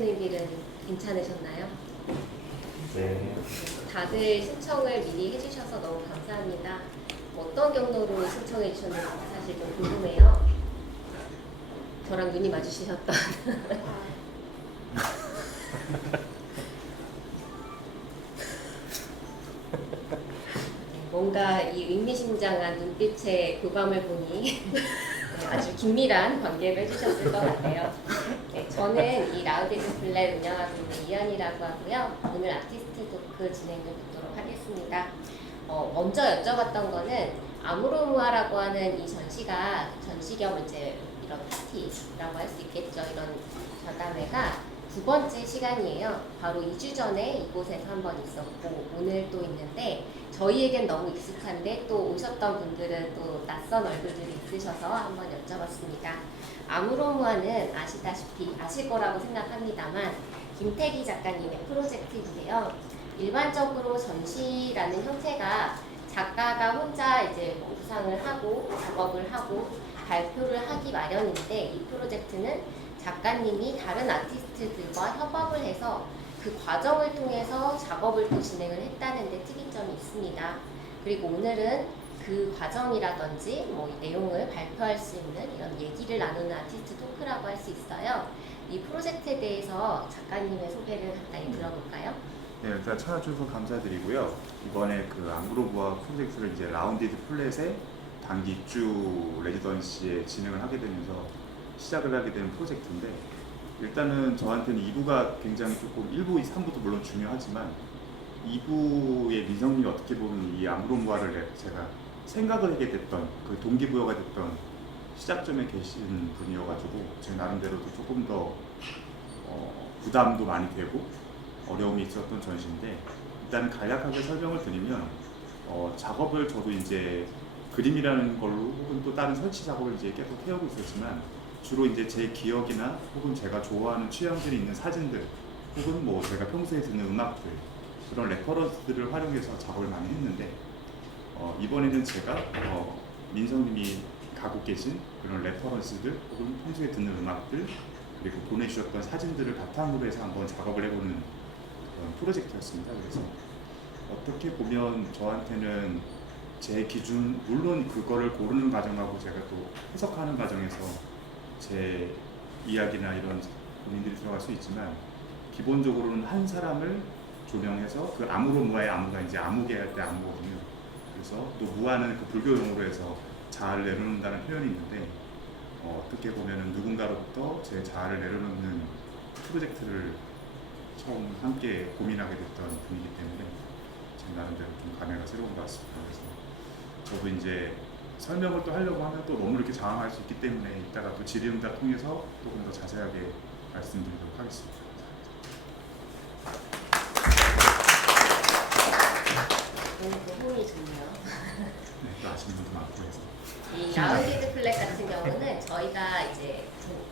오시는 길은 괜찮으셨나요? 네. 다들 신청을 미리 해주셔서 너무 감사합니다. 어떤 경로로 신청해 주셨는지 사실 좀 궁금해요. 저랑 눈이 마주치셨던 뭔가 이 의미심장한 눈빛의 교감을 보니 아주 긴밀한 관계를 해주셨을 것 같아요. 네, 저는 이 라우디즈 블랙 운영하고 있는 이현이라고 하고요. 오늘 아티스트 토크 진행을 듣도록 하겠습니다. 먼저 여쭤봤던 거는 아무로무아라고 하는 이 전시가 전시 겸 이제 이런 파티라고 할 수 있겠죠. 이런 전담회가 두 번째 시간이에요. 바로 2주 전에 이곳에서 한번 있었고 오늘 또 있는데 저희에겐 너무 익숙한데 또 오셨던 분들은 또 낯선 얼굴들이 있으셔서 한번 여쭤봤습니다. 아무로무아는 아시다시피 아실 거라고 생각합니다만 김태기 작가님의 프로젝트인데요. 일반적으로 전시라는 형태가 작가가 혼자 이제 구상을 하고 작업을 하고 발표를 하기 마련인데 이 프로젝트는 작가님이 다른 아티스트들과 협업을 해서 그 과정을 통해서 작업을 또 진행을 했다는 데 특이점이 있습니다. 그리고 오늘은 그 과정이라든지 뭐 내용을 발표할 수 있는 이런 얘기를 나누는 아티스트 토크라고 할 수 있어요. 이 프로젝트에 대해서 작가님의 소개를 간단히 들어볼까요? 네, 일단 찾아주셔서 감사드리고요. 이번에 그 아무로무아 프로젝트를 이제 라운디드 플랫의 단기 입주 레지던시에 진행을 하게 되면서 시작을 하게 된 프로젝트인데 일단은 저한테는 2부가 굉장히 조금 1부, 3부도 물론 중요하지만 2부의 민성님이 어떻게 보면 이 아무로무아를 제가 생각을 하게 됐던 그 동기부여가 됐던 시작점에 계신 분이어가지고 제 나름대로도 조금 더 부담도 많이 되고 어려움이 있었던 전시인데 일단 간략하게 설명을 드리면 작업을 저도 이제 그림이라는 걸로 혹은 또 다른 설치 작업을 이제 계속 해오고 있었지만 주로 이제 제 기억이나 혹은 제가 좋아하는 취향들이 있는 사진들 혹은 뭐 제가 평소에 듣는 음악들 그런 레퍼런스들을 활용해서 작업을 많이 했는데 이번에는 제가 민성님이 갖고 계신 그런 레퍼런스들 혹은 평소에 듣는 음악들 그리고 보내주셨던 사진들을 바탕으로 해서 한번 작업을 해보는 그런 프로젝트였습니다. 그래서 어떻게 보면 저한테는 제 기준 물론 그거를 고르는 과정하고 제가 또 해석하는 과정에서 제 이야기나 이런 고민들이 들어갈 수 있지만 기본적으로는 한 사람을 조명해서 그 아무로무아의 아무가 이제 아무개 할 때 아무거든요. 그래서 또 무아는 그 불교 용어로 해서 자아를 내려놓는다는 표현이 있는데 어떻게 보면은 누군가로부터 제 자아를 내려놓는 프로젝트를 처음 함께 고민하게 됐던 분이기 때문에 제 나름대로 좀 감회가 새로운 것 같습니다. 그래서 저도 이제 설명을 또 하려고 하면 또 너무 이렇게 장황할 수 있기 때문에 이따가 또 질의응답 통해서 조금 더 자세하게 말씀드리도록 하겠습니다. 너무 호응이 좋네요. 네, 또 아시는 분도 많고 해서 이 라운디드 플랫 같은 경우는 저희가 이제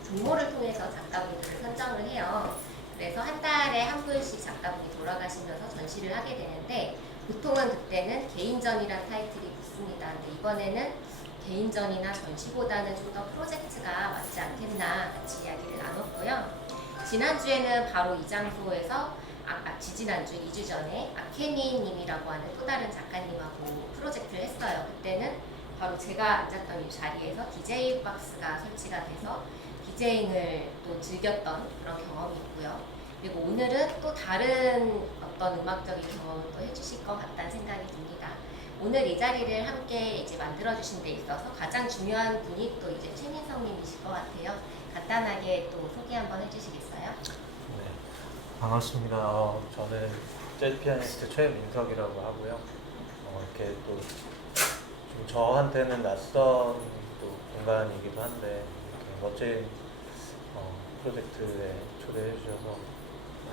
종모를 통해서 작가분들을 선정을 해요. 그래서 한 달에 한 분씩 작가분이 돌아가시면서 전시를 하게 되는데 보통은 그때는 개인전이란 타이틀이 붙습니다. 근데 이번에는 개인전이나 전시보다는 좀 더 프로젝트가 맞지 않겠나 같이 이야기를 나눴고요. 지난주에는 바로 이 장소에서 지지난주 2주 전에 아케니님이라고 하는 또 다른 작가님하고 프로젝트를 했어요. 그때는 바로 제가 앉았던 이 자리에서 DJ 박스가 설치가 돼서 디제잉을 또 즐겼던 그런 경험이 있고요. 그리고 오늘은 또 다른 어떤 음악적인 경험을 또 해주실 것 같다는 생각이 듭니다. 오늘 이 자리를 함께 이제 만들어주신 데 있어서 가장 중요한 분이 또 이제 최민성님이실 것 같아요. 간단하게 또 소개 한번 해주시겠어요? 네. 반갑습니다. 저는 재즈 피아니스트 최민석이라고 하고요. 이렇게 또 좀 저한테는 낯선 또 공간이기도 한데 이렇게 멋진 프로젝트에 초대해 주셔서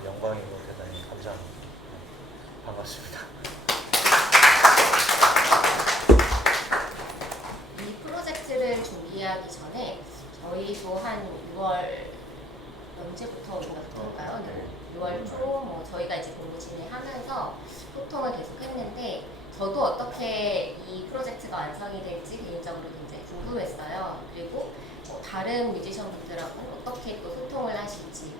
영광이고 대단히 감사합니다. 네. 반갑습니다. 이 프로젝트를 준비하기 전에 저희도 한 6월 언제부터 올까요? 6월 초 뭐 저희가 이제 공부 진행하면서 소통을 계속 했는데 저도 어떻게 이 프로젝트가 완성이 될지 개인적으로 굉장히 궁금했어요. 그리고 다른 뮤지션 분들하고는 어떻게 또 소통을 하실지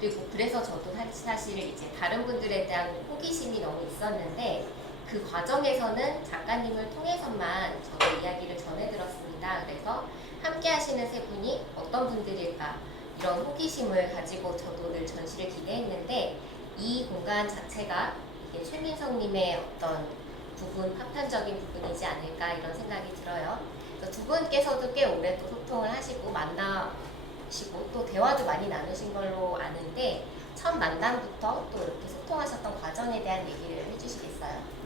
그리고 그래서 저도 사실 이제 다른 분들에 대한 호기심이 너무 있었는데 그 과정에서는 작가님을 통해서만 저도 이야기를 전해 들었습니다. 그래서 함께 하시는 세 분이 어떤 분들일까 이런 호기심을 가지고 저도 늘 전시를 기대했는데 이 공간 자체가 이게 최민성님의 어떤 부분, 파편적인 부분이지 않을까 이런 생각이 들어요. 그래서 두 분께서도 꽤 오래 또 소통을 하시고 만나시고 또 대화도 많이 나누신 걸로 아는데 첫 만남부터 또 이렇게 소통하셨던 과정에 대한 얘기를 해주시겠어요?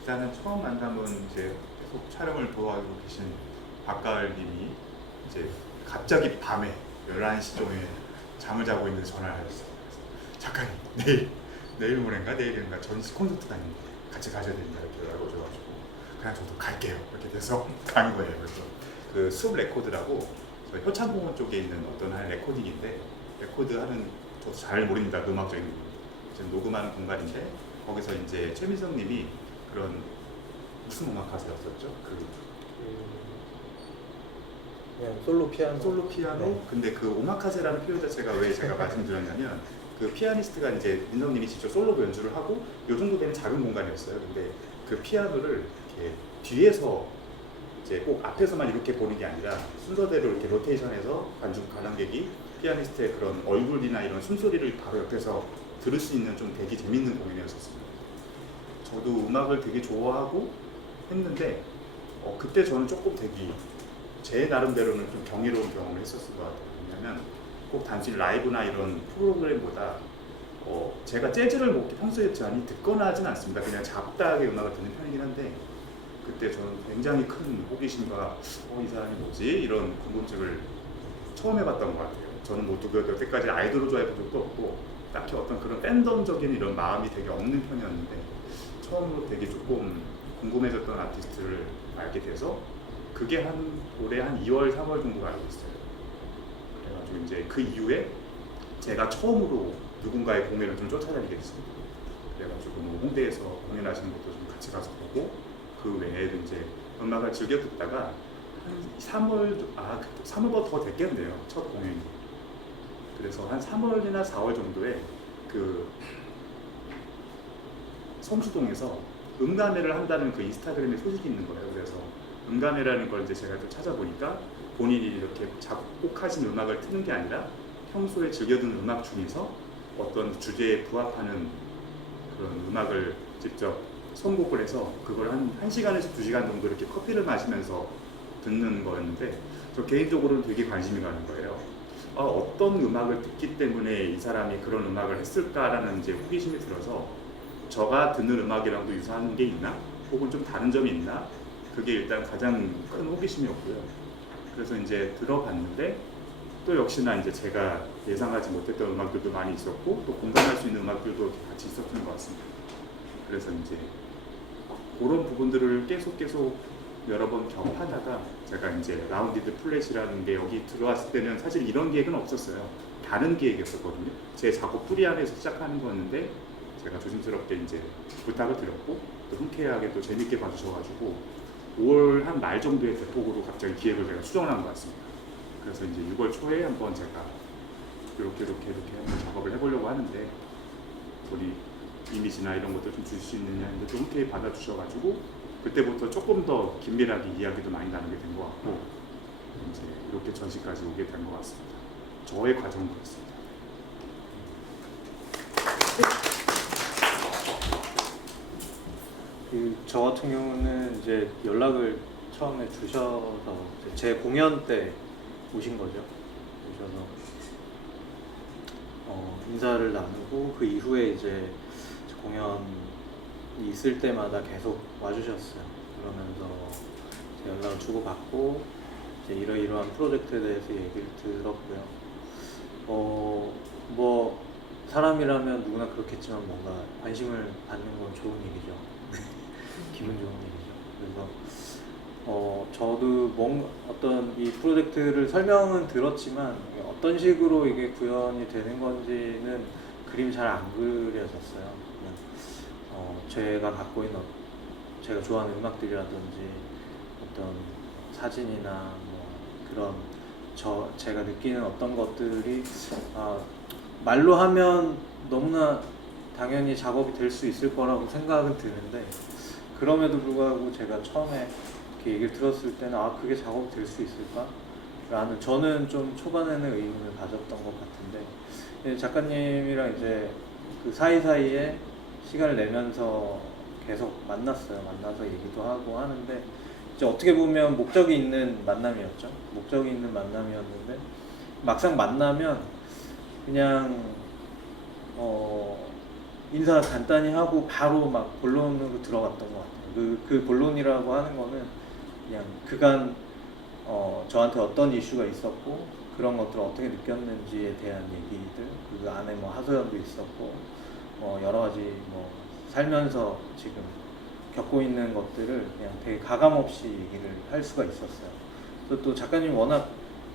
일단은 처음 만남은 이제 계속 촬영을 도와주고 계신 박가을님이 이제 갑자기 밤에 11시쯤에 잠을 자고 있는 전화를 하셨어요. 그래서 작가님 내일 모레인가 내일인가 전시 콘서트가 있는데 같이 가셔야 됩니다 이렇게 연락을 줘가지고 그냥 저도 갈게요 이렇게 돼서 간 거예요. 그래서 그 숲 레코드라고 저희 효창공원 쪽에 있는 어떤 한 레코딩인데 레코드 하는 저도 잘 모릅니다. 그 음악적인 부분. 지금 녹음하는 공간인데 거기서 이제 최민성님이 그런 무슨 음악 하세였었죠? 그냥 솔로 피아노. 솔로 피아노? 네. 근데 그 오마카세라는 표현 자체가 왜 제가 말씀드렸냐면 그 피아니스트가 이제 민성님이 직접 솔로 연주를 하고 요 정도 되는 작은 공간이었어요. 근데 그 피아노를 이렇게 뒤에서 이제 꼭 앞에서만 이렇게 보는 게 아니라 순서대로 이렇게 로테이션해서 관람객이 피아니스트의 그런 얼굴이나 이런 숨소리를 바로 옆에서 들을 수 있는 좀 되게 재밌는 공연이었었습니다. 저도 음악을 되게 좋아하고 했는데 그때 저는 조금 되게 제 나름대로는 좀 경이로운 경험을 했었을 것 같아요. 왜냐하면 꼭 단순히 라이브나 이런 프로그램보다 제가 재즈를 뭐 평소에 많이 듣거나 하진 않습니다. 그냥 잡다하게 음악을 듣는 편이긴 한데 그때 저는 굉장히 큰 호기심과 이 사람이 뭐지? 이런 궁금증을 처음 해봤던 것 같아요. 저는 뭐 여태까지 아이돌을 좋아해본 적도 없고 딱히 어떤 그런 팬덤적인 이런 마음이 되게 없는 편이었는데 처음으로 되게 조금 궁금해졌던 아티스트를 알게 돼서 그게 올해 한 2월, 3월 정도 알고 있어요. 그래가지고 이제 그 이후에 제가 처음으로 누군가의 공연을 좀 쫓아다니게 됐습니다. 그래가지고 뭐 홍대에서 공연하시는 것도 좀 같이 가서 보고 그 외에도 이제 음악을 즐겨 듣다가 한 3월보다 더 됐겠네요. 첫 공연이. 그래서 한 3월이나 4월 정도에 그 성수동에서 음감회를 한다는 그 인스타그램에 소식이 있는 거예요. 그래서 음감회라는 걸 이제 제가 또 찾아보니까 본인이 이렇게 작곡하신 음악을 트는 게 아니라 평소에 즐겨 듣는 음악 중에서 어떤 주제에 부합하는 그런 음악을 직접 선곡을 해서 그걸 한 1시간에서 2시간 정도 이렇게 커피를 마시면서 듣는 거였는데 저 개인적으로는 되게 관심이 가는 거예요. 어떤 음악을 듣기 때문에 이 사람이 그런 음악을 했을까라는 이제 호기심이 들어서 저가 듣는 음악이랑도 유사한 게 있나? 혹은 좀 다른 점이 있나? 그게 일단 가장 큰 호기심이었고요. 그래서 이제 들어봤는데 또 역시나 이제 제가 예상하지 못했던 음악들도 많이 있었고 또 공감할 수 있는 음악들도 같이 있었던 것 같습니다. 그래서 이제 그런 부분들을 계속 여러 번 경험하다가 제가 이제 라운디드 플랫이라는 게 여기 들어왔을 때는 사실 이런 계획은 없었어요. 다른 계획이었었거든요. 제 작업 뿌리 안에서 시작하는 거였는데 제가 조심스럽게 이제 부탁을 드렸고 또 흔쾌하게 또 재밌게 봐주셔가지고 5월 한 말 정도의 대폭으로 갑자기 기획을 제가 수정한 것 같습니다. 그래서 이제 6월 초에 한번 제가 이렇게 한번 작업을 해보려고 하는데 우리 이미지나 이런 것도 좀 줄 수 있느냐 했는데 좀 흔쾌히 받아주셔가지고 그때부터 조금 더 긴밀하게 이야기도 많이 나누게 된 것 같고 이제 이렇게 전시까지 오게 된 것 같습니다. 저의 과정은 그렇습니다. 저 같은 경우는 이제 연락을 처음에 주셔서 제 공연 때 오신 거죠. 오셔서 인사를 나누고 그 이후에 이제 공연이 있을 때마다 계속 와주셨어요. 그러면서 제 연락을 주고받고 이제 이러이러한 프로젝트에 대해서 얘기를 들었고요. 뭐 사람이라면 누구나 그렇겠지만 뭔가 관심을 받는 건 좋은 일이죠. 기분 좋은 일이죠. 그래서 저도 어떤 이 프로젝트를 설명은 들었지만 어떤 식으로 이게 구현이 되는 건지는 그림이 잘 안 그려졌어요. 그냥 제가 갖고 있는 제가 좋아하는 음악들이라든지 어떤 사진이나 뭐 그런 제가 느끼는 어떤 것들이 말로 하면 너무나 당연히 작업이 될 수 있을 거라고 생각은 드는데 그럼에도 불구하고 제가 처음에 이렇게 얘기를 들었을 때는 아 그게 작업이 될 수 있을까? 라는 저는 좀 초반에는 의문을 가졌던 것 같은데 작가님이랑 이제 그 사이사이에 시간을 내면서 계속 만났어요. 만나서 얘기도 하고 하는데 이제 어떻게 보면 목적이 있는 만남이었죠. 목적이 있는 만남이었는데 막상 만나면 그냥 인사 간단히 하고 바로 막 본론으로 들어갔던 것 같아요. 그 본론이라고 하는 거는 그냥 그간 저한테 어떤 이슈가 있었고 그런 것들을 어떻게 느꼈는지에 대한 얘기들 그 안에 뭐 하소연도 있었고 여러 가지 뭐 살면서 지금 겪고 있는 것들을 그냥 되게 가감 없이 얘기를 할 수가 있었어요. 또 작가님 워낙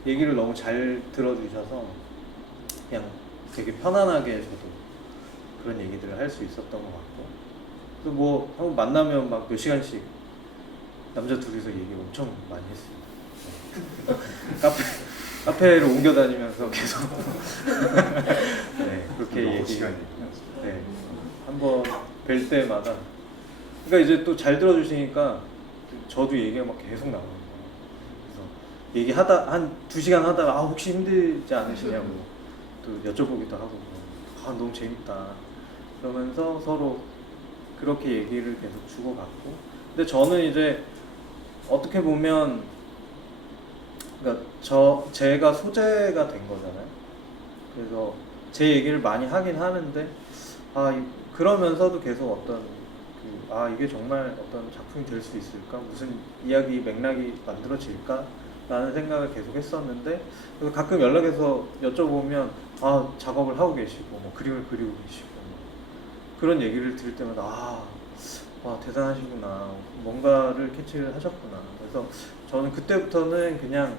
얘기를 너무 잘 들어주셔서 그냥 되게 편안하게 저도 그런 얘기들을 할 수 있었던 것 같고 또 뭐 한번 만나면 막 몇 시간씩 남자 둘이서 얘기 엄청 많이 했습니다. 카페를 옮겨 다니면서 계속 네, 그렇게 얘기 네, 한번 뵐 때마다 그러니까 이제 또 잘 들어주시니까 저도 얘기가 막 계속 나오는 거예요. 그래서 얘기하다 한 2시간 하다가 아 혹시 힘들지 않으시냐고 또 여쭤보기도 하고 아 너무 재밌다 그러면서 서로 그렇게 얘기를 계속 주고받고 근데 저는 이제 어떻게 보면 그러니까 제가 소재가 된 거잖아요. 그래서 제 얘기를 많이 하긴 하는데 그러면서도 계속 어떤 이게 정말 어떤 작품이 될 수 있을까? 무슨 이야기 맥락이 만들어질까? 라는 생각을 계속 했었는데 그래서 가끔 연락해서 여쭤보면 작업을 하고 계시고 뭐 그림을 그리고 계시고 그런 얘기를 들을 때마다 대단하시구나 뭔가를 캐치를 하셨구나 그래서 저는 그때부터는 그냥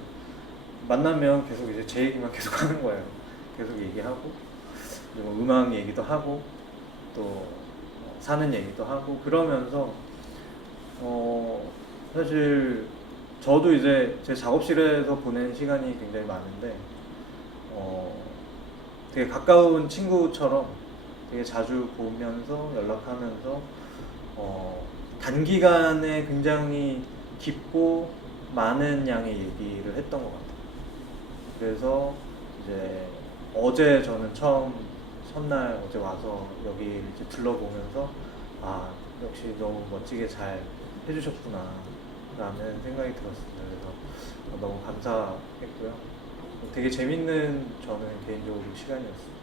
만나면 계속 이제 제 얘기만 계속 하는 거예요. 계속 얘기하고 뭐 음악 얘기도 하고 또 사는 얘기도 하고 그러면서 사실 저도 이제 제 작업실에서 보낸 시간이 굉장히 많은데 되게 가까운 친구처럼 되게 자주 보면서 연락하면서 단기간에 굉장히 깊고 많은 양의 얘기를 했던 것 같아요. 그래서 이제 어제 저는 첫날 어제 와서 여기 이제 둘러보면서 역시 너무 멋지게 잘 해주셨구나 라는 생각이 들었습니다. 그래서 너무 감사했고요. 되게 재밌는 저는 개인적으로 시간이었습니다.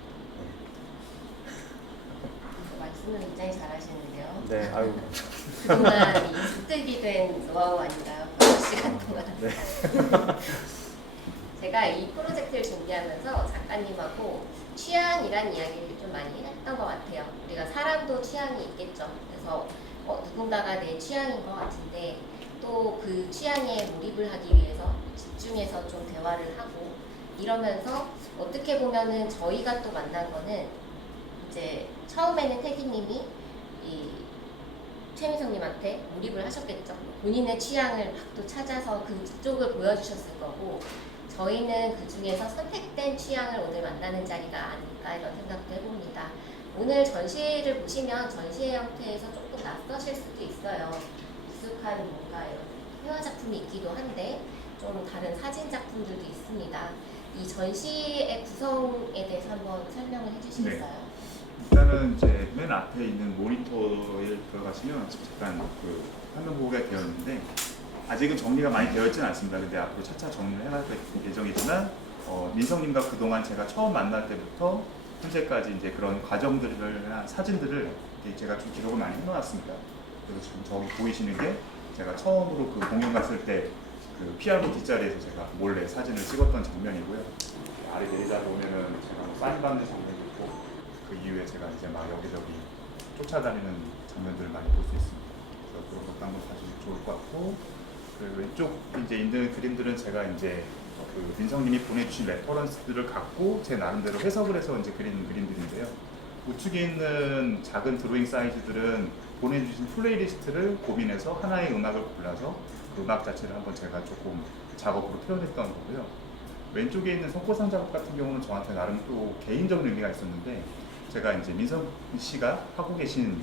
말씀을 굉장히 잘하시는데요. 네, 아유. 그동안 이 습득이 된 노하우 아닌가요? 5시간 동안. 네. 제가 이 프로젝트를 준비하면서 작가님하고 취향이란 이야기를 좀 많이 했던 것 같아요. 우리가 사람도 취향이 있겠죠. 그래서 누군가가 내 취향인 것 같은데 또 그 취향에 몰입을 하기 위해서 집중해서 좀 대화를 하고 이러면서 어떻게 보면은 저희가 또 만난 거는 이제 처음에는 태기님이 이 최민성님한테 몰입을 하셨겠죠. 본인의 취향을 막 또 찾아서 그쪽을 보여주셨을 거고 저희는 그 중에서 선택된 취향을 오늘 만나는 자리가 아닐까 이런 생각도 해봅니다. 오늘 전시를 보시면 전시의 형태에서 조금 낯서실 수도 있어요. 익숙한 뭔가 이런 회화 작품이 있기도 한데 좀 다른 사진 작품들도 있습니다. 이 전시의 구성에 대해서 한번 설명을 해주시겠어요? 네. 일단은 이제 맨 앞에 있는 모니터에 들어가시면 잠깐 그 화면 보기가 되어 있는데 아직은 정리가 많이 되어 있지는 않습니다. 근데 앞으로 차차 정리를 해갈 예정이지만 민성님과 그동안 제가 처음 만날 때부터 현재까지 이제 그런 과정들이나 사진들을 제가 좀 기록을 많이 해놓았습니다. 그래서 지금 저기 보이시는 게 제가 처음으로 그 공연 갔을 때 그 피아노 뒷자리에서 제가 몰래 사진을 찍었던 장면이고요. 아래 내리다 보면은 제가 뭐 사인 받는 장면도 있고 그 이후에 제가 이제 막 여기저기 쫓아다니는 장면들을 많이 볼 수 있습니다. 그래서 그런 것도 한번 사실 좋을 것 같고 그 왼쪽 이제 있는 그림들은 제가 이제 그 민성님이 보내주신 레퍼런스들을 갖고 제 나름대로 해석을 해서 이제 그린 그림들인데요. 우측에 있는 작은 드로잉 사이즈들은 보내주신 플레이리스트를 고민해서 하나의 음악을 골라서 그 음악 자체를 한번 제가 조금 작업으로 표현했던 거고요. 왼쪽에 있는 석고상 작업 같은 경우는 저한테 나름 또 개인적 의미가 있었는데 제가 이제 민성 씨가 하고 계신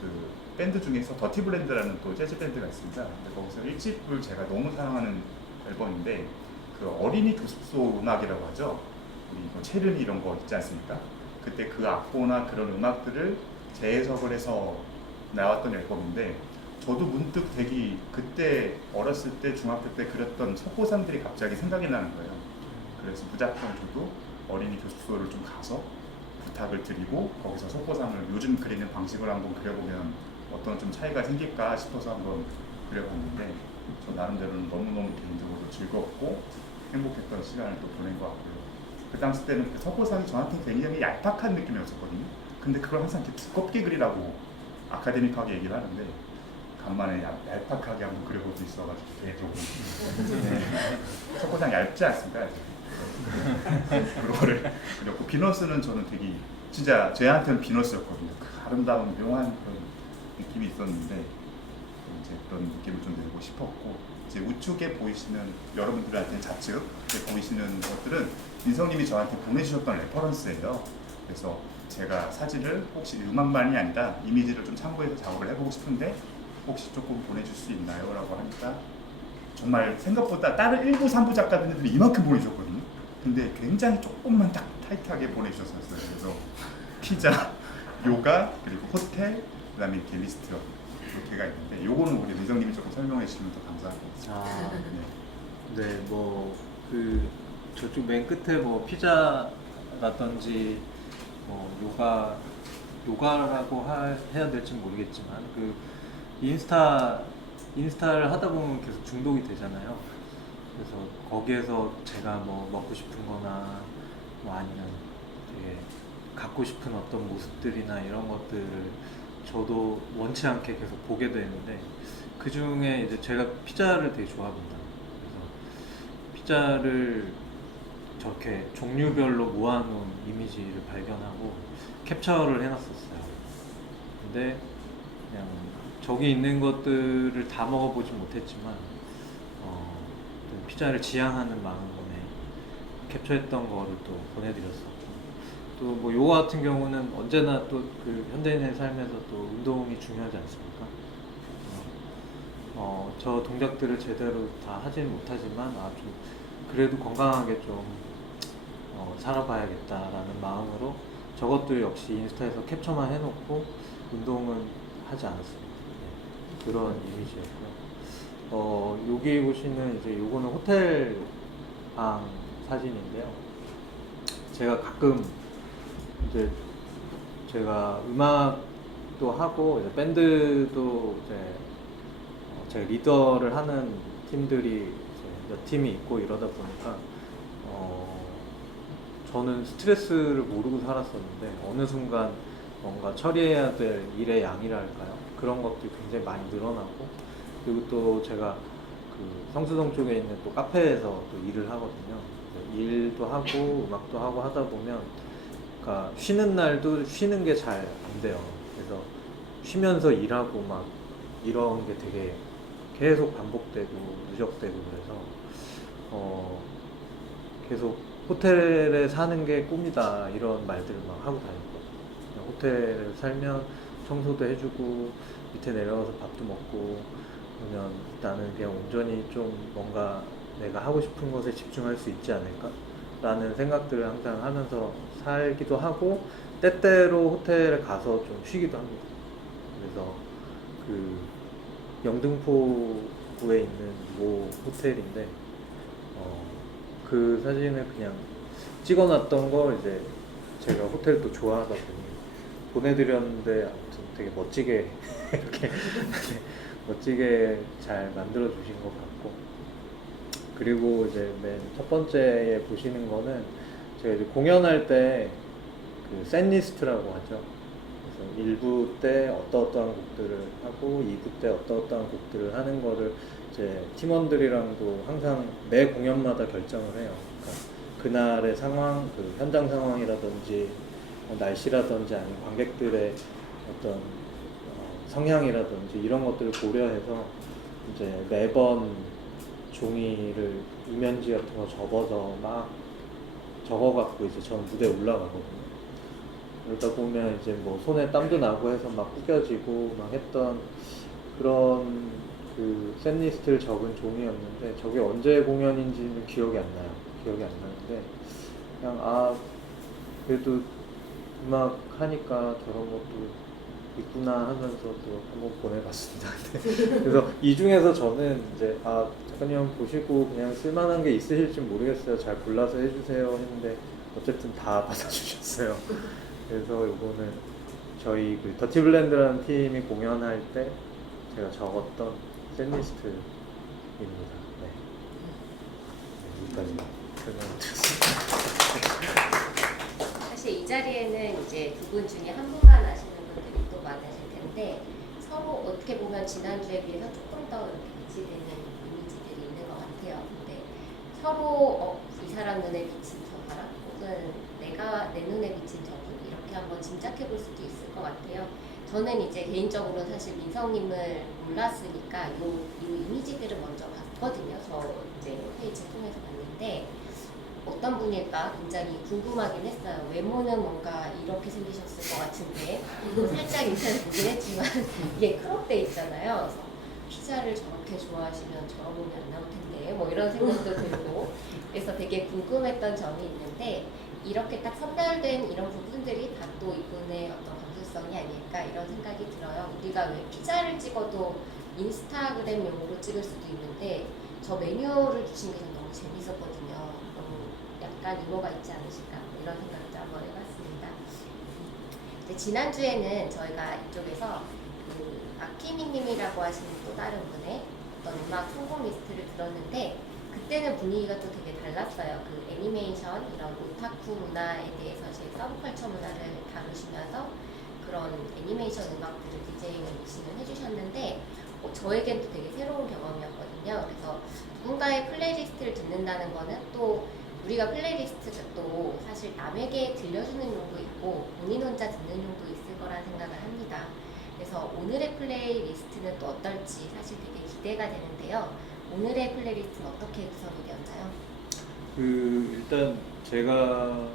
그 밴드 중에서 더티 블렌드라는 또 재즈 밴드가 있습니다. 근데 거기서 1집을 제가 너무 사랑하는 앨범인데 그 어린이 교습소 음악이라고 하죠. 우리 뭐 체르니 이런 거 있지 않습니까? 그때 그 악보나 그런 음악들을 재해석을 해서 나왔던 앨범인데 저도 문득 되게 그때 어렸을 때 중학교 때 그렸던 석고상들이 갑자기 생각이 나는 거예요. 그래서 무작정 저도 어린이 교습소를 좀 가서 부탁을 드리고 거기서 석고상을 요즘 그리는 방식으로 한번 그려보면 어떤 좀 차이가 생길까 싶어서 한번 그려봤는데 저 나름대로는 너무너무 개인적으로 즐겁고 행복했던 시간을 또 보낸 것 같고요. 그 당시 때는 그 석고상이 저한테 굉장히 얄팍한 느낌이었었거든요. 근데 그걸 항상 이렇게 두껍게 그리라고 아카데믹하게 얘기를 하는데 간만에 얄팍하게 한번 그려볼 수 있어가지고 되게 조금 석고상 얇지 않습니까? 그거를 그렸고 비너스는 저는 되게 진짜 저한테는 비너스였거든요. 그 아름다운 묘한 그런 느낌이 있었는데 이제 그런 느낌을 좀 내고 싶었고 이제 우측에 보이시는 여러분들한테 좌측에 보이시는 것들은 민성님이 저한테 보내주셨던 레퍼런스예요. 그래서 제가 사진을 혹시 음악만이 아니라 이미지를 좀 참고해서 작업을 해보고 싶은데 혹시 조금 보내줄 수 있나요? 라고 하니까 정말 생각보다 다른 1부, 3부 작가들이 이만큼 보내주셨거든요. 근데 굉장히 조금만 딱 타이트하게 보내주셨어요. 그래서 피자, 요가, 그리고 호텔, 그 다음에 이렇게 리스트 이렇게가 있는데 요거는 우리 민성님이 조금 설명해 주시면 더 감사하겠습니다. 아, 네. 네, 뭐 그 저쪽 맨 끝에 뭐 피자라든지 뭐 요가라고 해야 될지 모르겠지만 그 인스타를 하다 보면 계속 중독이 되잖아요. 그래서 거기에서 제가 뭐 먹고 싶은거나 뭐 아니면 되게 갖고 싶은 어떤 모습들이나 이런 것들을 저도 원치 않게 계속 보게 되는데 그 중에 이제 제가 피자를 되게 좋아합니다. 그래서 피자를 저렇게 종류별로 모아놓은 이미지를 발견하고 캡처를 해놨었어요. 근데 그냥 저기 있는 것들을 다 먹어보진 못했지만 피자를 지향하는 마음에 캡처했던 거를 또 보내드렸었고 또 뭐 요가 같은 경우는 언제나 또 그 현대인의 삶에서 또 운동이 중요하지 않습니까? 저 동작들을 제대로 다 하지는 못하지만 좀 그래도 건강하게 좀 살아봐야겠다라는 마음으로 저것도 역시 인스타에서 캡처만 해놓고 운동은 하지 않았습니다. 네, 그런 이미지였고요. 여기 보시는 이제 요거는 호텔 방 사진인데요. 제가 가끔 이제 제가 음악도 하고 이제 밴드도 이제 제가 리더를 하는 팀들이 이제 몇 팀이 있고 이러다 보니까 저는 스트레스를 모르고 살았었는데 어느 순간 뭔가 처리해야 될 일의 양이랄까요? 그런 것들이 굉장히 많이 늘어나고 그리고 또 제가 그 성수동 쪽에 있는 또 카페에서 또 일을 하거든요. 일도 하고 음악도 하고 하다 보면 그러니까 쉬는 날도 쉬는 게 잘 안 돼요. 그래서 쉬면서 일하고 막 이런 게 되게 계속 반복되고 누적되고 그래서 계속 호텔에 사는 게 꿈이다 이런 말들을 막 하고 다녔거든요. 호텔에 살면 청소도 해주고 밑에 내려가서 밥도 먹고 그러면 나는 그냥 온전히 좀 뭔가 내가 하고 싶은 것에 집중할 수 있지 않을까? 라는 생각들을 항상 하면서 살기도 하고 때때로 호텔에 가서 좀 쉬기도 합니다. 그래서 그 영등포구에 있는 모 호텔인데 그 사진을 그냥 찍어놨던 걸 이제 제가 호텔 또 좋아하다 보니 보내드렸는데 아무튼 되게 멋지게 이렇게 멋지게 잘 만들어 주신 것 같고 그리고 이제 맨 첫 번째에 보시는 거는 제가 이제 공연할 때 그 셋리스트라고 하죠. 그래서 1부 때 어떠한 곡들을 하고 2부 때 어떠한 곡들을 하는 거를 이제 팀원들이랑도 항상 매 공연마다 결정을 해요. 그러니까 그날의 상황, 그 현장 상황이라든지 날씨라든지 아니면 관객들의 어떤 성향이라든지 이런 것들을 고려해서 이제 매번 종이를 이면지 같은 거 접어서 막 적어갖고 이제 전 무대에 올라가거든요. 그러다 보면 이제 뭐 손에 땀도 나고 해서 막 구겨지고 막 했던 그런 그 셋리스트를 적은 종이였는데 저게 언제 공연인지는 기억이 안 나요. 기억이 안 나는데 그냥 그래도 음악 하니까 저런 것도 있구나 하면서 또 한번 보내봤습니다. 그래서 이 중에서 저는 이제 작가님 한번 보시고 그냥 쓸만한 게 있으실지 모르겠어요. 잘 골라서 해주세요 했는데 어쨌든 다 받아주셨어요. 그래서 이거는 저희 그 더티블렌드라는 팀이 공연할 때 제가 적었던 셋리스트입니다. 네. 여기까지 설명을 드렸습니다. 사실 이 자리에는 이제 두 분 중에 한 분만 아시는 분들이 또 많으실 텐데 서로 어떻게 보면 지난주에 비해서 조금 더 이렇게 배치되는 이미지들이 있는 것 같아요. 근데 서로 이 사람 눈에 비친 저 사람 혹은 내가 내 눈에 비친 저분 이렇게 한번 짐작해 볼 수도 있을 것 같아요. 저는 이제 개인적으로 사실 민성님을 몰랐으니까 이 이미지들을 먼저 봤거든요. 저 이제 페이지 통해서 봤는데 어떤 분일까 굉장히 궁금하긴 했어요. 외모는 뭔가 이렇게 생기셨을 것 같은데 살짝 인터넷 보긴 했지만 이게 크롭돼 있잖아요. 그래서 피자를 저렇게 좋아하시면 저런 몸이 안 나올 텐데 뭐 이런 생각도 들고 그래서 되게 궁금했던 점이 있는데 이렇게 딱 선별된 이런 부분들이 다 또 이분의 어떤 감수성이 아닐까 이런 생각이 들어요. 우리가 왜 피자를 찍어도 인스타그램용으로 찍을 수도 있는데 저 메뉴를 주신 게 너무 재밌었거든요. 너무 약간 유머가 있지 않으실까 이런 생각도 한번 해봤습니다. 지난주에는 저희가 이쪽에서 그 아키미님이라고 하시는 또 다른 분의 어떤 음악 성공 리스트를 들었는데 그때는 분위기가 또 되게 달랐어요. 그 애니메이션 이런 오타쿠 문화에 대해서 제 서브컬처 문화를 다루시면서 그런 애니메이션 음악들을 디제잉을 믹싱을 해주셨는데 저에겐 또 되게 새로운 경험이었거든요. 그래서 누군가의 플레이리스트를 듣는다는 거는 또 우리가 플레이리스트가 또 사실 남에게 들려주는 용도 있고 본인 혼자 듣는 용도 있을 거란 생각을 합니다. 그래서 오늘의 플레이리스트는 또 어떨지 사실 되게 기대가 되는데요. 오늘의 플레이리스트는 어떻게 구성이 되었나요? 일단 제가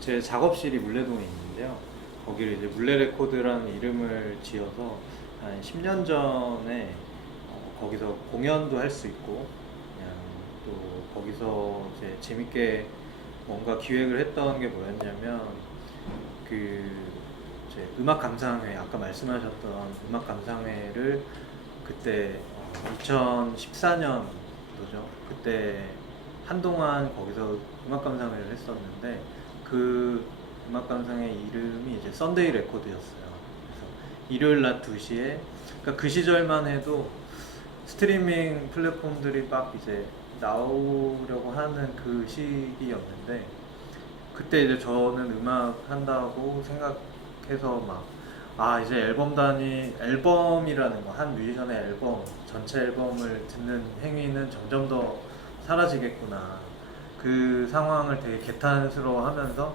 제 작업실이 물레동에 있는데요. 거기를 이제 물레 레코드라는 이름을 지어서 한 10년 전에 거기서 공연도 할 수 있고 그냥 또 거기서 이제 재밌게 뭔가 기획을 했던 게 뭐였냐면 그 이제 음악 감상회 아까 말씀하셨던 음악 감상회를 그때 2014년도죠. 그때 한동안 거기서 음악 감상회를 했었는데 그 음악 감상회 이름이 이제 썬데이 레코드였어요. 그래서 일요일 낮 2시에 그러니까 그 시절만 해도 스트리밍 플랫폼들이 막 이제 나오려고 하는 그 시기였는데 그때 이제 저는 음악 한다고 생각해서 이제 앨범이라는 거, 한 뮤지션의 앨범, 전체 앨범을 듣는 행위는 점점 더 사라지겠구나. 그 상황을 되게 개탄스러워 하면서,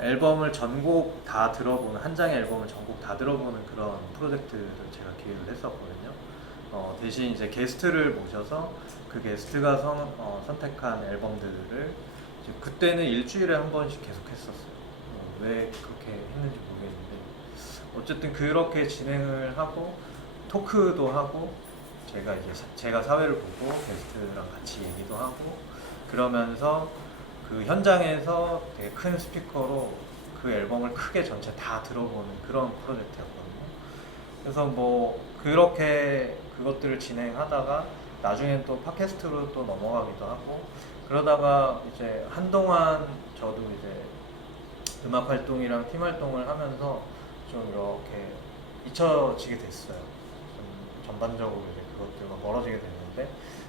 앨범을 전곡 다 들어보는, 한 장의 앨범을 전곡 다 들어보는 그런 프로젝트를 제가 기획을 했었거든요. 대신 이제 게스트를 모셔서 그 게스트가 선택한 앨범들을 이제 그때는 일주일에 한 번씩 계속 했었어요. 왜 그렇게 했는지 모르겠는데. 어쨌든 그렇게 진행을 하고 토크도 하고 제가 사회를 보고 게스트랑 같이 얘기도 하고 그러면서 그 현장에서 되게 큰 스피커로 그 앨범을 크게 전체 다 들어보는 그런 프로젝트였거든요. 그래서 뭐 그렇게 그것들을 진행하다가 나중엔 또 팟캐스트로 또 넘어가기도 하고 그러다가 이제 한동안 저도 이제 음악 활동이랑 팀 활동을 하면서 좀 이렇게 잊혀지게 됐어요. 좀 전반적으로 이제 그것들과 멀어지게 됐는데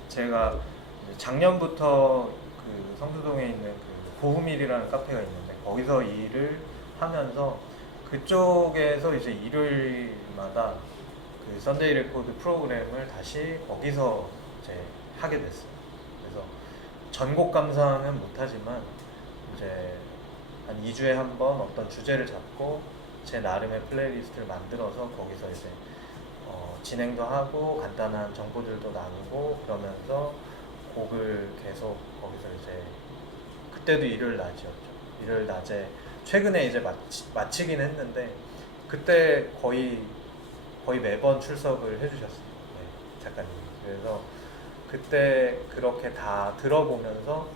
제가 이제 작년부터 그 성수동에 있는 그 고음일이라는 카페가 있는데 거기서 일을 하면서 그쪽에서 이제 일요일마다 그 썬데이 레코드 프로그램을 다시 거기서 이제 하게 됐어요. 그래서 전곡 감상은 못하지만 이제 한 2주에 한 번 어떤 주제를 잡고 제 나름의 플레이리스트를 만들어서 거기서 이제 진행도 하고 간단한 정보들도 나누고 그러면서 곡을 계속 거기서 이제 그때도 일요일 낮이었죠. 일요일 낮에 최근에 이제 마치긴 했는데 그때 거의 매번 출석을 해주셨어요. 네, 작가님이. 그래서 그때 그렇게 다 들어보면서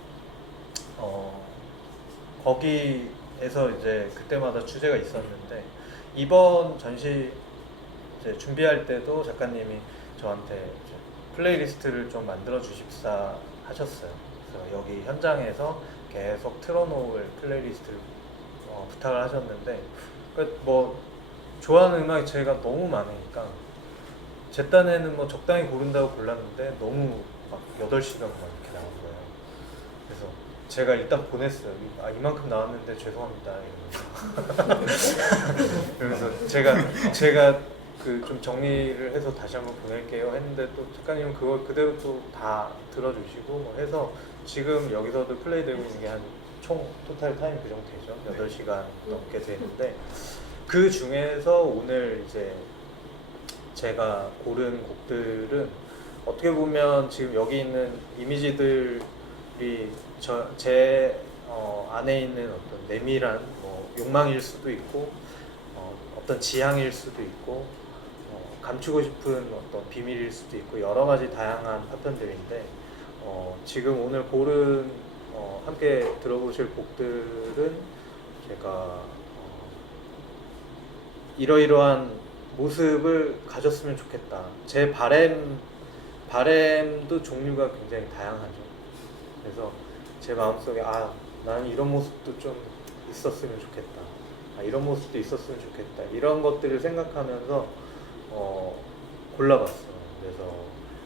거기에서 이제 그때마다 주제가 있었는데 이번 전시 이제 준비할 때도 작가님이 저한테 이제 플레이리스트를 좀 만들어 주십사 하셨어요. 그래서 여기 현장에서 계속 틀어놓을 플레이리스트를 부탁을 하셨는데 뭐 좋아하는 음악이 제가 너무 많으니까 제 딴에는 뭐 적당히 고른다고 골랐는데 너무 막 8시간 막 이렇게 나온 거예요. 그래서 제가 일단 보냈어요. 이만큼 나왔는데 죄송합니다. 이러면서 제가 그 좀 정리를 해서 다시 한번 보낼게요 했는데 또 작가님은 그걸 그대로 또 다 들어주시고 뭐 해서 지금 여기서도 플레이되고 있는 게 한 총 토탈 타임 그 정도 되죠. 8시간 넘게 되는데 그 중에서 오늘 이제 제가 고른 곡들은 어떻게 보면 지금 여기 있는 이미지들이 제 안에 있는 어떤 내밀한 뭐 욕망일 수도 있고 어떤 지향일 수도 있고 감추고 싶은 어떤 비밀일 수도 있고 여러 가지 다양한 파편들인데 지금 오늘 고른 함께 들어보실 곡들은 제가 이러이러한 모습을 가졌으면 좋겠다. 제 바램도 종류가 굉장히 다양하죠. 그래서 제 마음속에 나는 이런 모습도 좀 있었으면 좋겠다. 이런 모습도 있었으면 좋겠다. 이런 것들을 생각하면서 골라봤어요. 그래서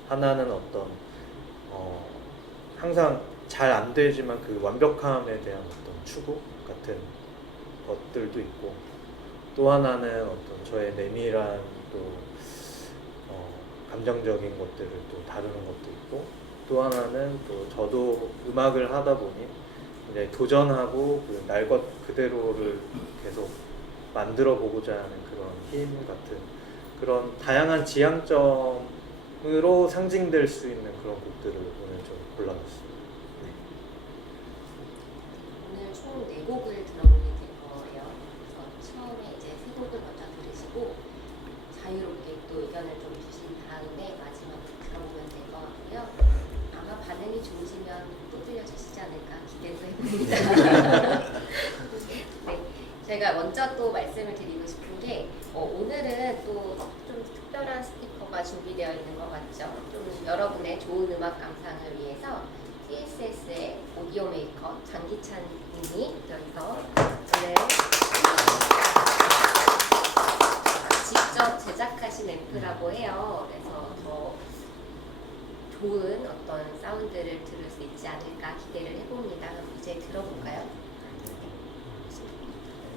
하나는 어떤 항상 잘 안 되지만 그 완벽함에 대한 어떤 추구 같은 것들도 있고 또 하나는 어떤 저의 내밀한 또 감정적인 것들을 또 다루는 것도 있고 또 하나는 또 저도 음악을 하다 보니 이제 도전하고 그 날 것 그대로를 계속 만들어 보고자 하는 그런 힘 같은 그런 다양한 지향점으로 상징될 수 있는 그런 곡들을 오늘 좀 골라봤습니다. 오늘 총 4곡을 들어보게 될 거예요. 그래서 처음에 이제 3곡을 먼저 들으시고 자유롭게 또 의견을 좀 주신 다음에 마지막에 들어보면 될 것 같고요. 아마 반응이 좋으시면 또 들려주시지 않을까 기대도 해봅니다. 네, 제가 먼저 또 말씀을 드리고 싶은 게 오늘은 또 좀 특별한 스피커가 준비되어 있는 것 같죠. 좀 여러분의 좋은 음악 감상을 위해서 TSS의 오디오 메이커 장기찬 님이 여기서 오늘 직접 제작하신 앰프라고 해요. 그래서 더 좋은 어떤 사운드를 들을 수 있지 않을까 기대를 해봅니다. 그럼 이제 들어볼까요?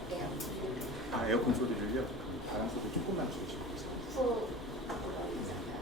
네. 에어컨 소리를요. 바람 소리 조금만 줄이시고. 후 불러주잖아요.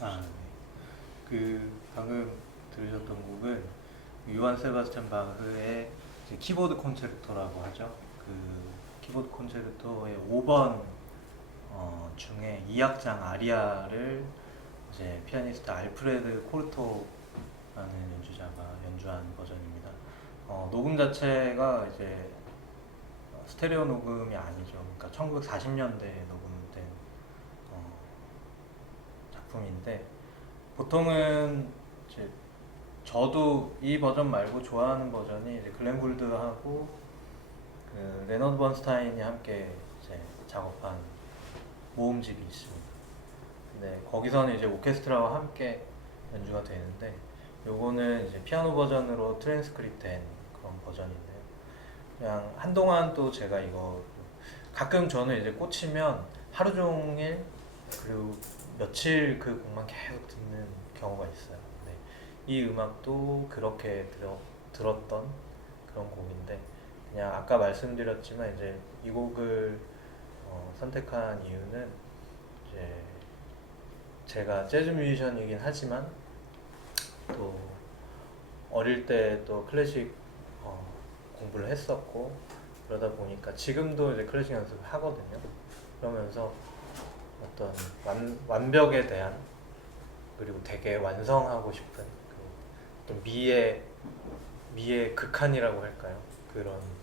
아, 네. 그 방금 들으셨던 곡은 요한 세바스찬 바흐의 이제 키보드 콘체르토라고 하죠. 그 키보드 콘체르토의 5번 중에 2악장 아리아를 이제 피아니스트 알프레드 코르토라는 연주자가 연주한 버전입니다. 녹음 자체가 이제 스테레오 녹음이 아니죠. 그러니까 1940년대에 녹음된 작품인데 보통은 이제 저도 이 버전 말고 좋아하는 버전이 이제 글렌 굴드하고 그 레너드 번스타인이 함께 이제 작업한 모음집이 있습니다. 근데 거기서는 이제 오케스트라와 함께 연주가 되는데 요거는 이제 피아노 버전으로 트랜스크립된 그런 버전인데요. 그냥 한동안 또 제가 이거 가끔 저는 이제 꽂히면 하루 종일 그리고 며칠 그 곡만 계속 듣는 경우가 있어요. 네. 이 음악도 그렇게 들었던 그런 곡인데 그냥 아까 말씀드렸지만 이제 이 곡을 선택한 이유는 이제 제가 재즈 뮤지션이긴 하지만 또 어릴 때 또 클래식 공부를 했었고 그러다 보니까 지금도 이제 클래식 연습을 하거든요. 그러면서 어떤 완벽에 대한 그리고 되게 완성하고 싶은 그 어떤 미의 극한이라고 할까요?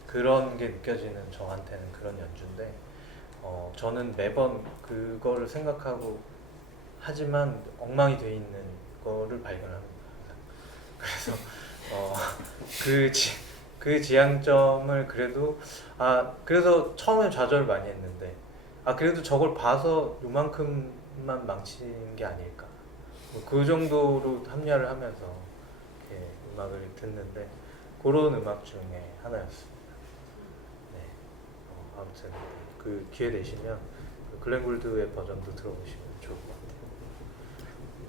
그런 게 느껴지는 저한테는 그런 연주인데 저는 매번 그거를 생각하고 하지만 엉망이 돼 있는 거를 발견합니다. 그래서 그 지향점을 그래서 처음에 좌절을 많이 했는데 그래도 저걸 봐서 요만큼만 망치는 게 아닐까 그 정도로 합리화를 하면서 이렇게 음악을 듣는데 그런 음악 중에 하나였습니다. 네. 아무튼 그 기회 되시면 그 글렌 굴드의 버전도 들어보시면 좋을 것 같아요.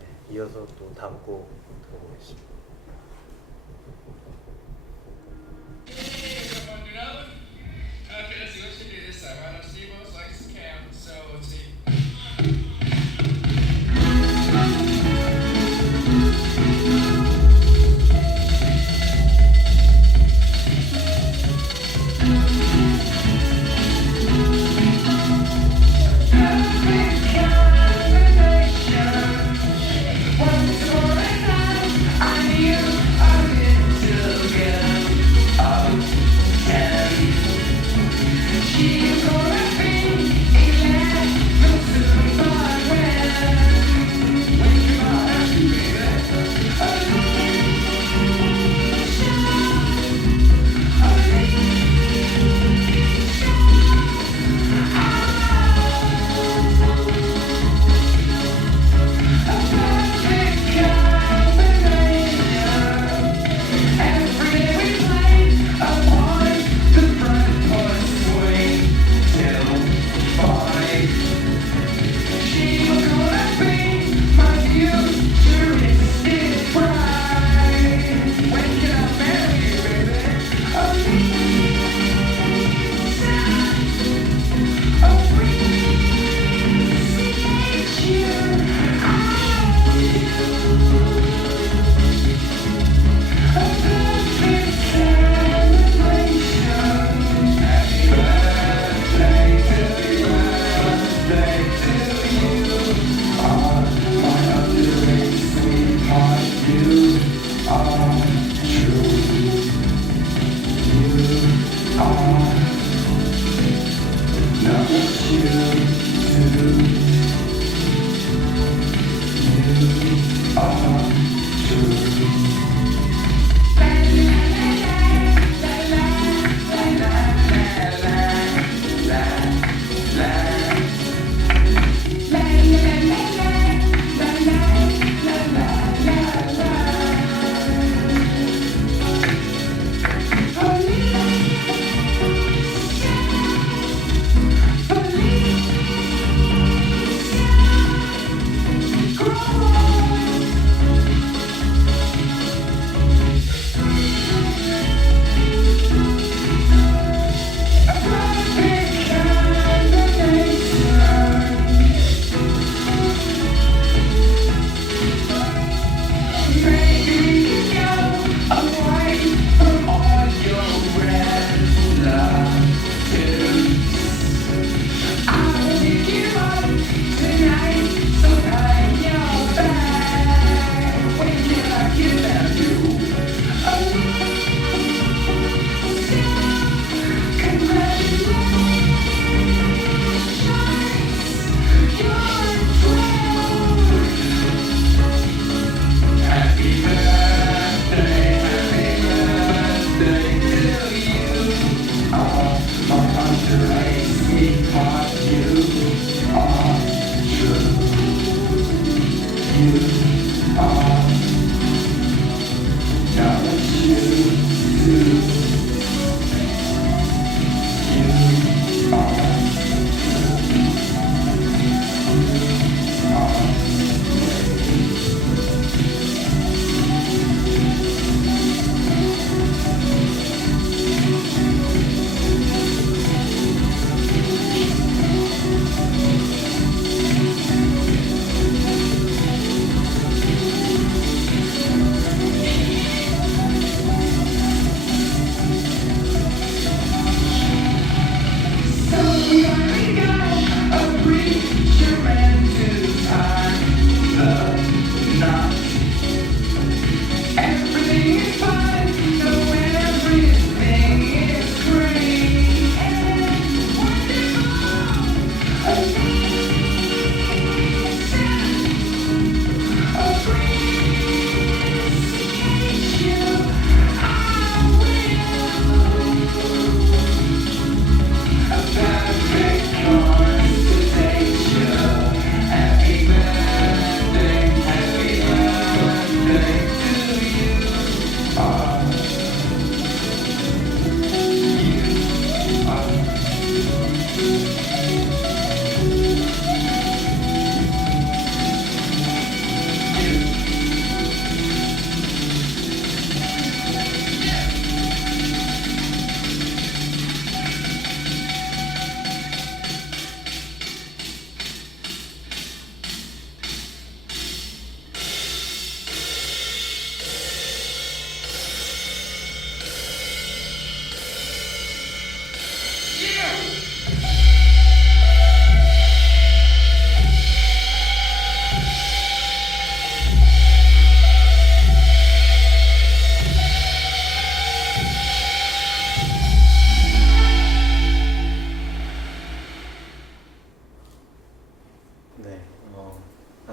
네. 이어서 또 다음 곡 들어보겠습니다. Okay, let's see. What should do this side, right? Steve Wills likes Cam, so let's see. I need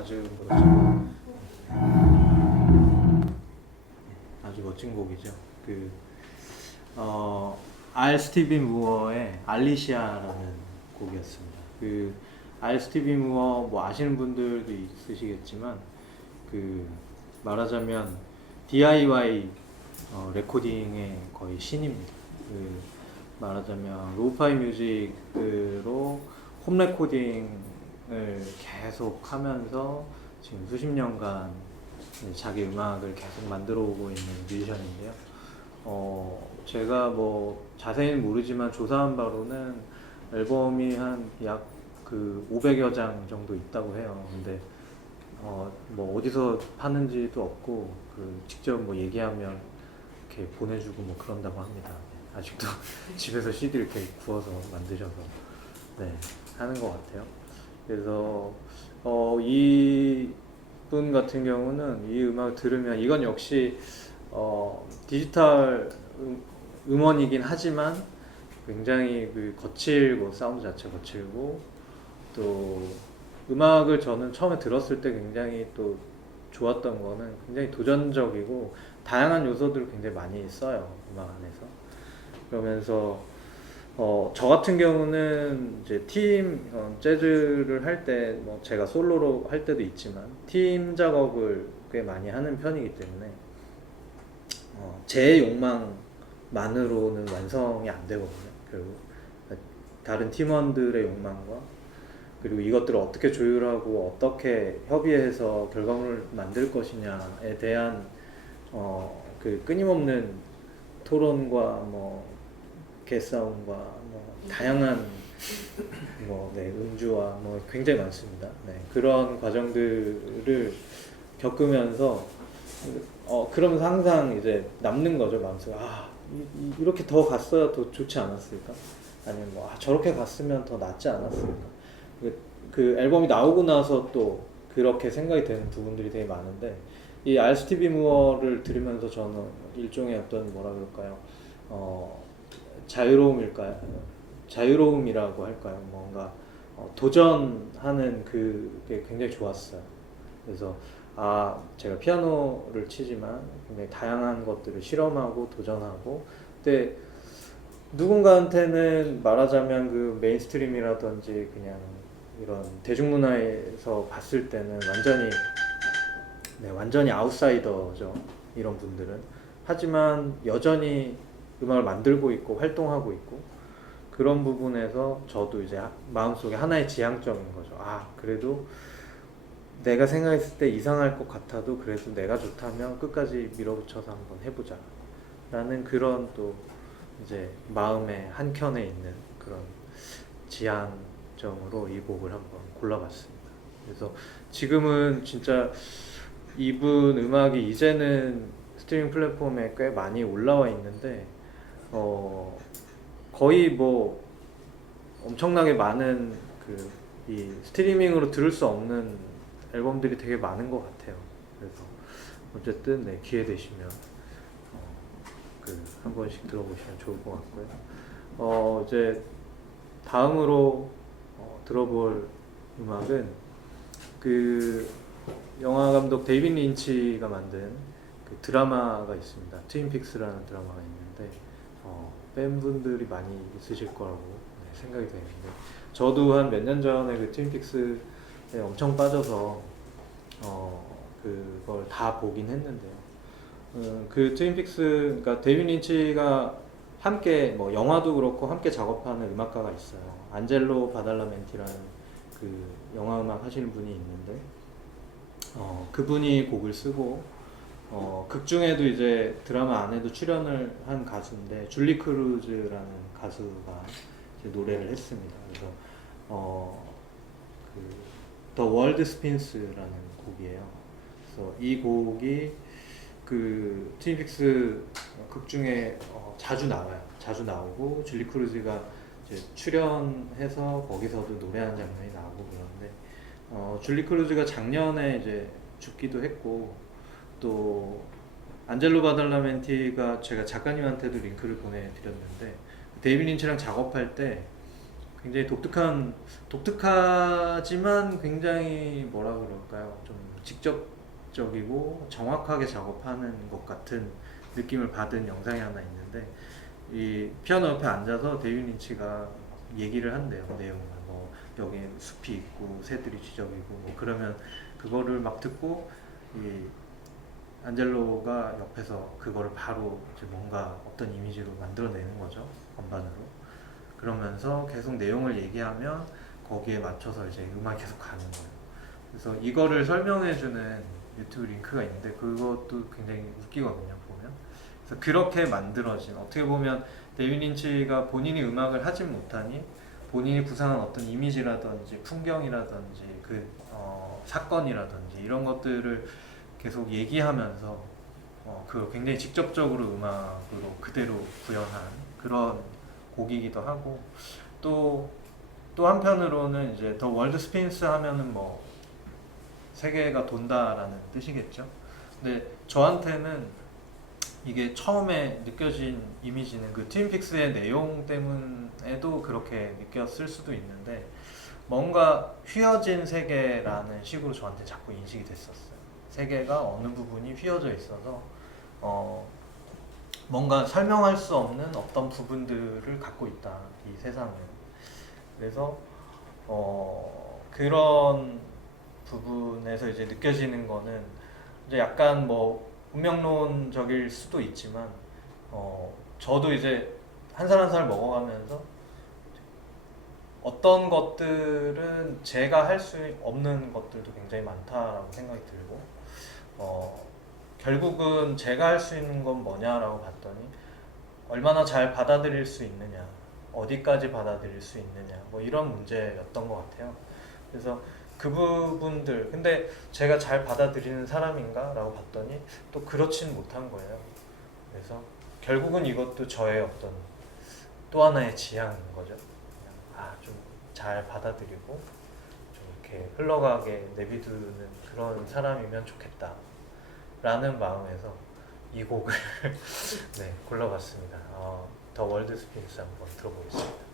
아주 멋진 아주 멋진 곡이죠. 알 스티비 무어의 알리시아라는 곡이었습니다. 알 스티비 무어 뭐 아시는 분들도 있으시겠지만 말하자면 DIY 레코딩의 거의 신입니다. 말하자면 로우파이 뮤직으로 홈 레코딩을 계속 하면서 지금 수십 년간 자기 음악을 계속 만들어 오고 있는 뮤지션인데요. 제가 뭐 자세히는 모르지만 조사한 바로는 앨범이 한 약 500여 장 정도 있다고 해요. 근데 뭐 어디서 파는지도 없고 직접 뭐 얘기하면 이렇게 보내주고 뭐 그런다고 합니다. 아직도 집에서 CD 이렇게 구워서 만드셔서 하는 것 같아요. 그래서 이분 같은 경우는 이 음악을 들으면 이건 역시 디지털 음원이긴 하지만 굉장히 거칠고 사운드 자체가 거칠고 또 음악을 저는 처음에 들었을 때 굉장히 또 좋았던 거는 굉장히 도전적이고 다양한 요소들을 굉장히 많이 써요, 음악 안에서. 그러면서 저 같은 경우는 이제 팀 재즈를 할 때 뭐 제가 솔로로 할 때도 있지만 팀 작업을 꽤 많이 하는 편이기 때문에 제 욕망만으로는 완성이 안 되거든요. 그리고 다른 팀원들의 욕망과 그리고 이것들을 어떻게 조율하고 어떻게 협의해서 결과물을 만들 것이냐에 대한 끊임없는 토론과 뭐 개싸움과 뭐 다양한 음주와 뭐 굉장히 많습니다. 그런 과정들을 겪으면서 그러면서 항상 이제 남는 거죠, 마음속에. 이렇게 더 갔어야 더 좋지 않았을까? 아니면 저렇게 갔으면 더 낫지 않았을까? 그 앨범이 나오고 나서 또 그렇게 생각이 되는 부분들이 되게 많은데 이 알 스티비 무어를 들으면서 저는 일종의 어떤 뭐라 그럴까요? 자유로움이라고 할까요? 뭔가 도전하는 그게 굉장히 좋았어요. 그래서 제가 피아노를 치지만 굉장히 다양한 것들을 실험하고 도전하고 근데 누군가한테는 말하자면 메인스트림이라든지 그냥 이런 대중문화에서 봤을 때는 완전히 아웃사이더죠, 이런 분들은. 하지만 여전히 음악을 만들고 있고 활동하고 있고 그런 부분에서 저도 이제 마음속에 하나의 지향점인 거죠. 그래도 내가 생각했을 때 이상할 것 같아도 그래도 내가 좋다면 끝까지 밀어붙여서 한번 해보자 라는 그런 또 이제 마음의 한켠에 있는 그런 지향점으로 이 곡을 한번 골라봤습니다. 그래서 지금은 진짜 이분 음악이 이제는 스트리밍 플랫폼에 꽤 많이 올라와 있는데 거의 뭐 엄청나게 많은 이 스트리밍으로 들을 수 없는 앨범들이 되게 많은 것 같아요. 그래서 어쨌든 기회 되시면 한 번씩 들어보시면 좋을 것 같고요. 이제 다음으로 들어볼 음악은 영화 감독 데이빗 린치가 만든 드라마가 있습니다. 트윈픽스라는 드라마가 있는데 팬분들이 많이 있으실 거라고 생각이 되는데 저도 한 몇 년 전에 트윈픽스에 엄청 빠져서 그걸 다 보긴 했는데요. 트윈픽스, 그러니까 데이빗 린치가 함께 영화도 그렇고 함께 작업하는 음악가가 있어요. 안젤로 바달라멘티라는 영화 음악 하시는 분이 있는데 그분이 곡을 쓰고 극 중에도 이제 드라마 안에도 출연을 한 가수인데 줄리 크루즈라는 가수가 이제 노래를 했습니다. 그래서 The World Spins라는 곡이에요. 그래서 이 곡이 트윈픽스 극 중에 자주 나와요. 자주 나오고 줄리 크루즈가 이제 출연해서 거기서도 노래하는 장면이 나오고 그러는데 줄리 크루즈가 작년에 이제 죽기도 했고 또 안젤로 바달라멘티가 제가 작가님한테도 링크를 보내드렸는데 데이빗 린치랑 작업할 때 굉장히 독특하지만 굉장히 뭐라 그럴까요? 좀 직접적이고 정확하게 작업하는 것 같은 느낌을 받은 영상이 하나 있는데 이 피아노 옆에 앉아서 데이비드 린치가 얘기를 한대요. 내용을 뭐 여기 숲이 있고 새들이 지저귀고 뭐 그러면 그거를 막 듣고 이 안젤로가 옆에서 그거를 바로 이제 뭔가 어떤 이미지로 만들어내는 거죠. 건반으로. 그러면서 계속 내용을 얘기하면 거기에 맞춰서 이제 음악이 계속 가는 거예요. 그래서 이거를 설명해주는 유튜브 링크가 있는데 그것도 굉장히 웃기거든요, 보면. 그래서 그렇게 만들어진, 어떻게 보면 데이비드 린치가 본인이 음악을 하진 못하니 본인이 구상한 어떤 이미지라든지 풍경이라든지 사건이라든지 이런 것들을 계속 얘기하면서 그 굉장히 직접적으로 음악으로 그대로 구현한 그런 곡이기도 하고 또 한편으로는 이제 더 월드 스핀스 하면은 뭐 세계가 돈다라는 뜻이겠죠. 근데 저한테는 이게 처음에 느껴진 이미지는 그 트윈픽스의 내용 때문에도 그렇게 느꼈을 수도 있는데 뭔가 휘어진 세계라는 식으로 저한테 자꾸 인식이 됐었어요. 세계가 어느 부분이 휘어져 있어서 뭔가 설명할 수 없는 어떤 부분들을 갖고 있다, 이 세상은. 그래서 그런 부분에서 이제 느껴지는 거는 이제 약간 뭐 운명론적일 수도 있지만 저도 이제 한 살 한 살 먹어가면서 어떤 것들은 제가 할 수 없는 것들도 굉장히 많다라고 생각이 들고 결국은 제가 할 수 있는 건 뭐냐라고 봤더니 얼마나 잘 받아들일 수 있느냐, 어디까지 받아들일 수 있느냐, 뭐 이런 문제였던 것 같아요. 그래서 그 부분들, 근데 제가 잘 받아들이는 사람인가? 라고 봤더니 또 그렇진 못한 거예요. 그래서 결국은 이것도 저의 어떤 또 하나의 지향인 거죠. 좀 잘 받아들이고 좀 이렇게 흘러가게 내비두는 그런 사람이면 좋겠다 라는 마음에서 이 곡을 네, 골라봤습니다. 더 월드 스핀스 한번 들어보겠습니다.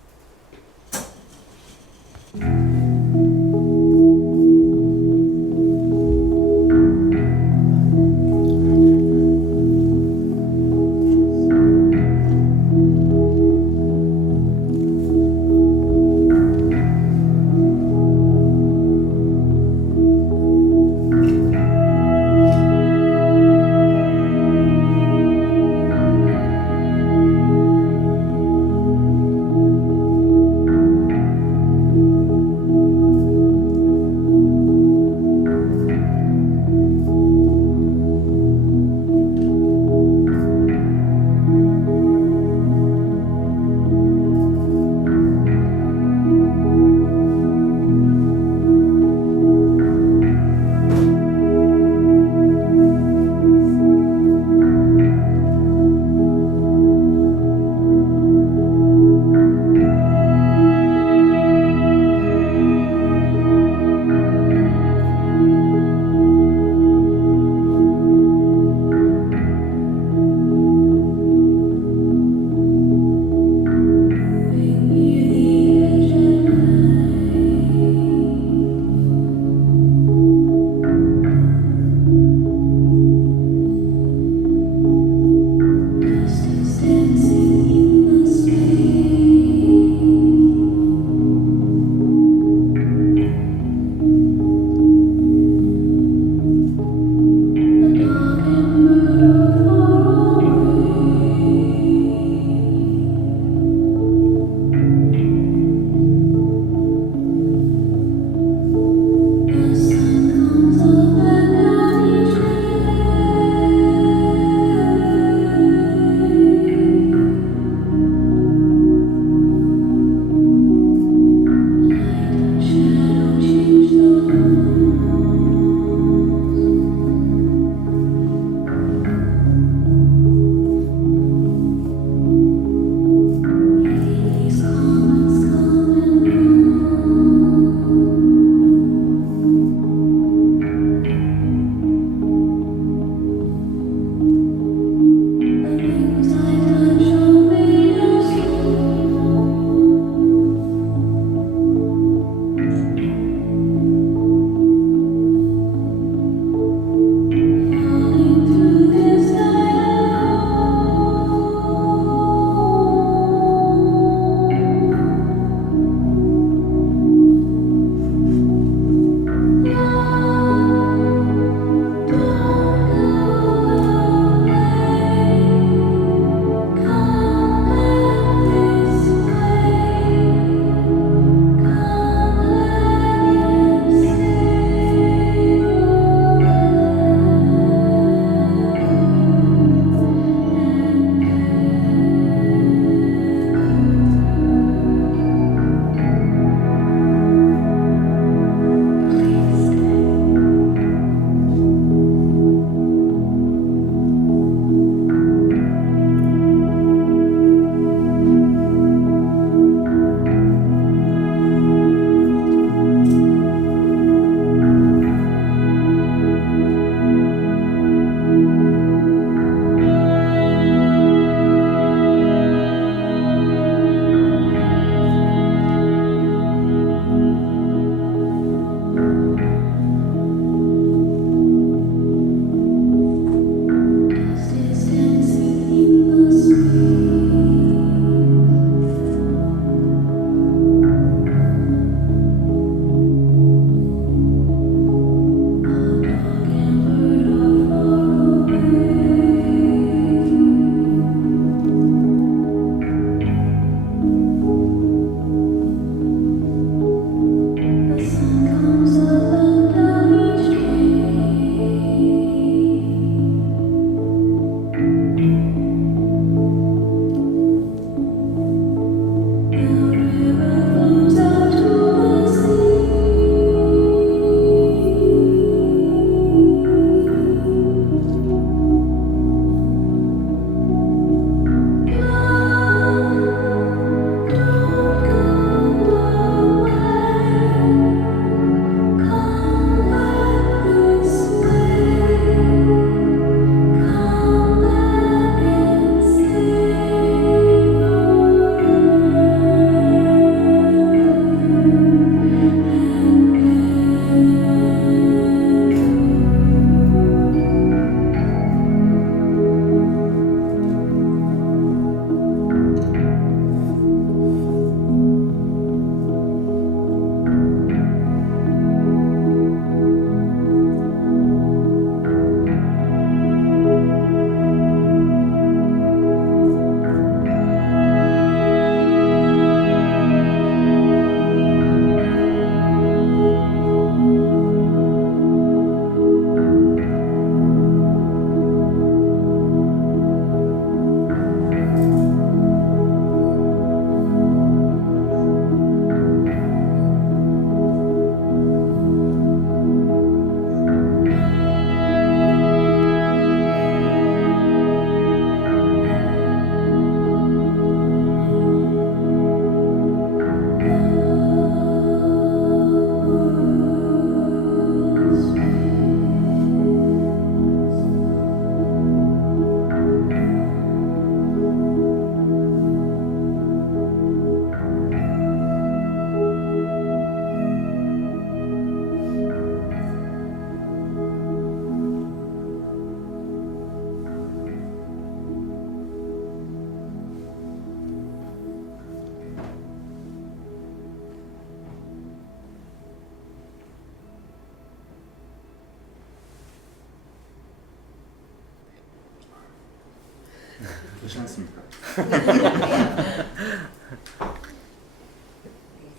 그렇지 않습니까? 네,